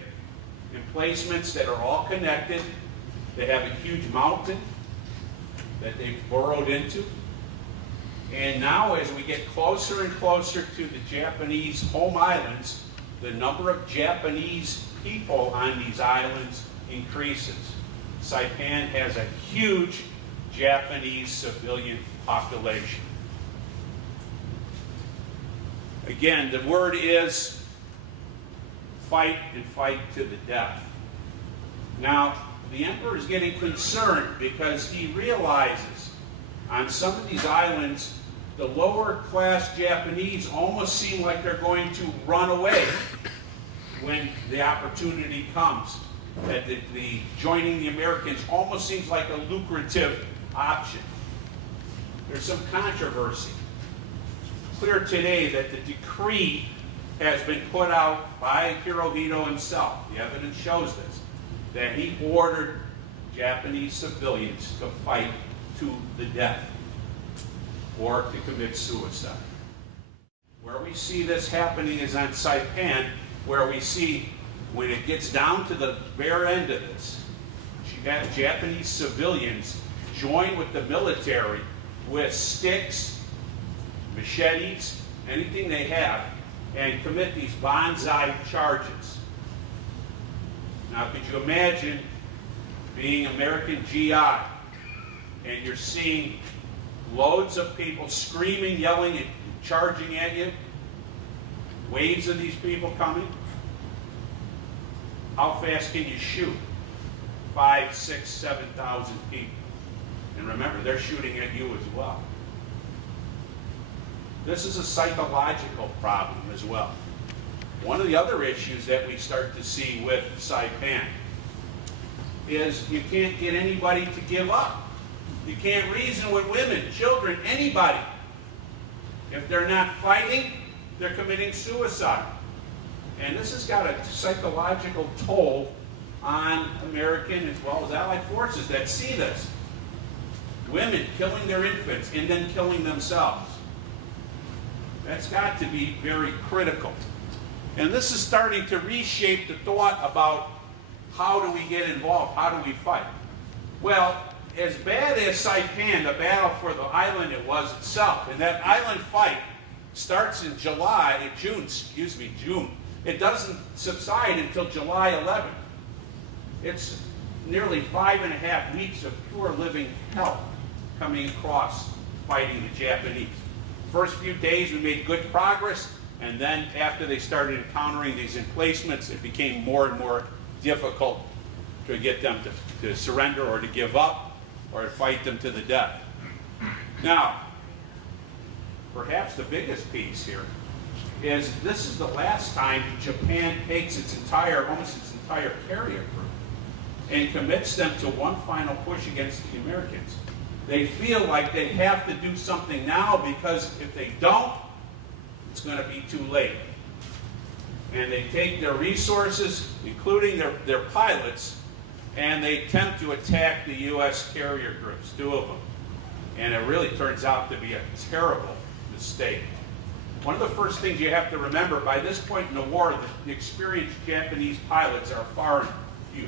emplacements that are all connected. They have a huge mountain that they've burrowed into. And now as we get closer and closer to the Japanese home islands, the number of Japanese people on these islands increases. Saipan has a huge Japanese civilian population. Again, the word is fight and fight to the death. Now, the emperor is getting concerned because he realizes on some of these islands, the lower class Japanese almost seem like they're going to run away when the opportunity comes. That the joining the Americans almost seems like a lucrative option. There's some controversy. Clear today that the decree has been put out by Hirohito himself. The evidence shows this, that he ordered Japanese civilians to fight to the death or to commit suicide. Where we see this happening is on Saipan, where we see when it gets down to the bare end of this, Japanese civilians join with the military with sticks, machetes, anything they have, and commit these banzai charges. Now, could you imagine being American GI and you're seeing loads of people screaming, yelling, and charging at you? Waves of these people coming? How fast can you shoot? 5, 6, 7,000 people. And remember, they're shooting at you as well. This is a psychological problem as well. One of the other issues that we start to see with Saipan is you can't get anybody to give up. You can't reason with women, children, anybody. If they're not fighting, they're committing suicide. And this has got a psychological toll on American as well as Allied forces that see this. Women killing their infants and then killing themselves. That's got to be very critical. And this is starting to reshape the thought about how do we get involved, how do we fight. Well, as bad as Saipan, the battle for the island it was itself, and that island fight starts in June. It doesn't subside until July 11th. It's nearly 5.5 weeks of pure living hell coming across fighting the Japanese. First few days we made good progress, and then after they started encountering these emplacements, it became more and more difficult to get them to surrender or to give up or to fight them to the death. Now, perhaps the biggest piece here is this is the last time Japan takes almost its entire carrier group and commits them to one final push against the Americans. They feel like they have to do something now because if they don't, it's going to be too late. And they take their resources, including their pilots, and they attempt to attack the U.S. carrier groups, 2 of them. And it really turns out to be a terrible mistake. One of the first things you have to remember, by this point in the war, the experienced Japanese pilots are far and few.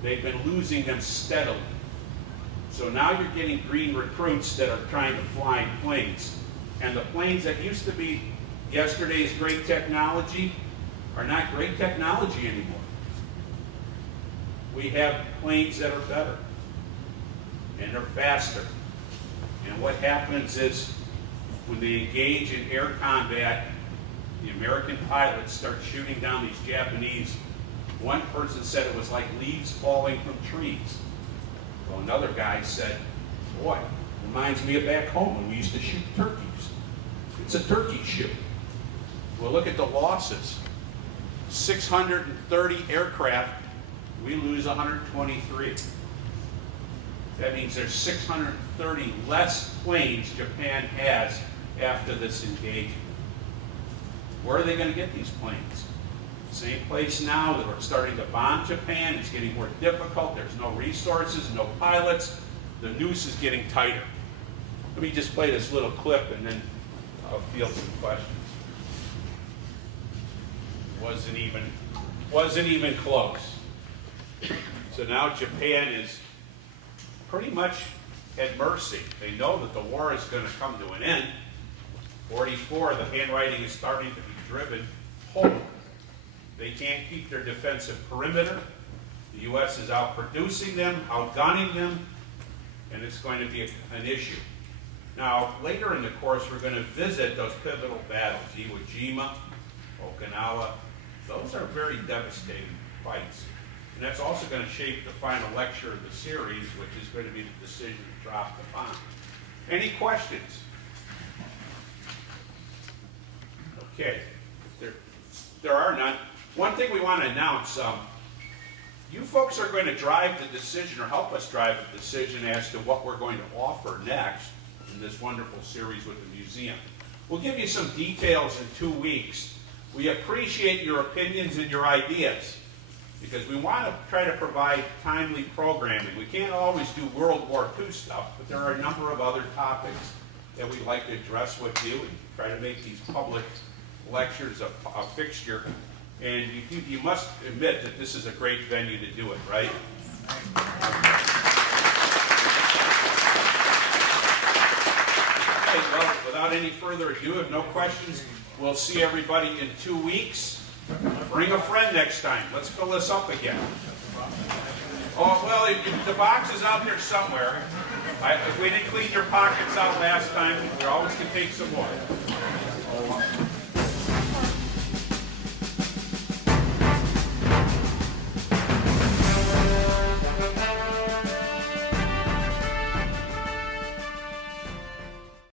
They've been losing them steadily. So now you're getting green recruits that are trying to fly planes. And the planes that used to be yesterday's great technology are not great technology anymore. We have planes that are better, and they're faster. And what happens is, when they engage in air combat, the American pilots start shooting down these Japanese. One person said it was like leaves falling from trees. Well, another guy said, boy, reminds me of back home when we used to shoot turkeys. It's a turkey shoot. Well, look at the losses. 630 aircraft, we lose 123. That means there's 630 less planes Japan has after this engagement. Where are they going to get these planes? Same place now that we're starting to bomb Japan. It's getting more difficult. There's no resources, no pilots. The noose is getting tighter. Let me just play this little clip and then I'll field some questions. Wasn't even close. So now Japan is pretty much at mercy. They know that the war is going to come to an end. 44, the handwriting is starting to be driven home. They can't keep their defensive perimeter. The U.S. is outproducing them, outgunning them, and it's going to be an issue. Now, later in the course, we're going to visit those pivotal battles, Iwo Jima, Okinawa. Those are very devastating fights. And that's also going to shape the final lecture of the series, which is going to be the decision to drop the bomb. Any questions? Okay, if there are none. One thing we want to announce, you folks are going to drive the decision or help us drive the decision as to what we're going to offer next in this wonderful series with the museum. We'll give you some details in 2 weeks. We appreciate your opinions and your ideas because we want to try to provide timely programming. We can't always do World War II stuff, but there are a number of other topics that we'd like to address with you and try to make these public lectures a fixture. And you must admit that this is a great venue to do it, right? Okay, well, without any further ado, if no questions, we'll see everybody in 2 weeks. Bring a friend next time. Let's fill this up again. Oh, well, if the box is out there somewhere. If we didn't clean your pockets out last time, we always can take some more.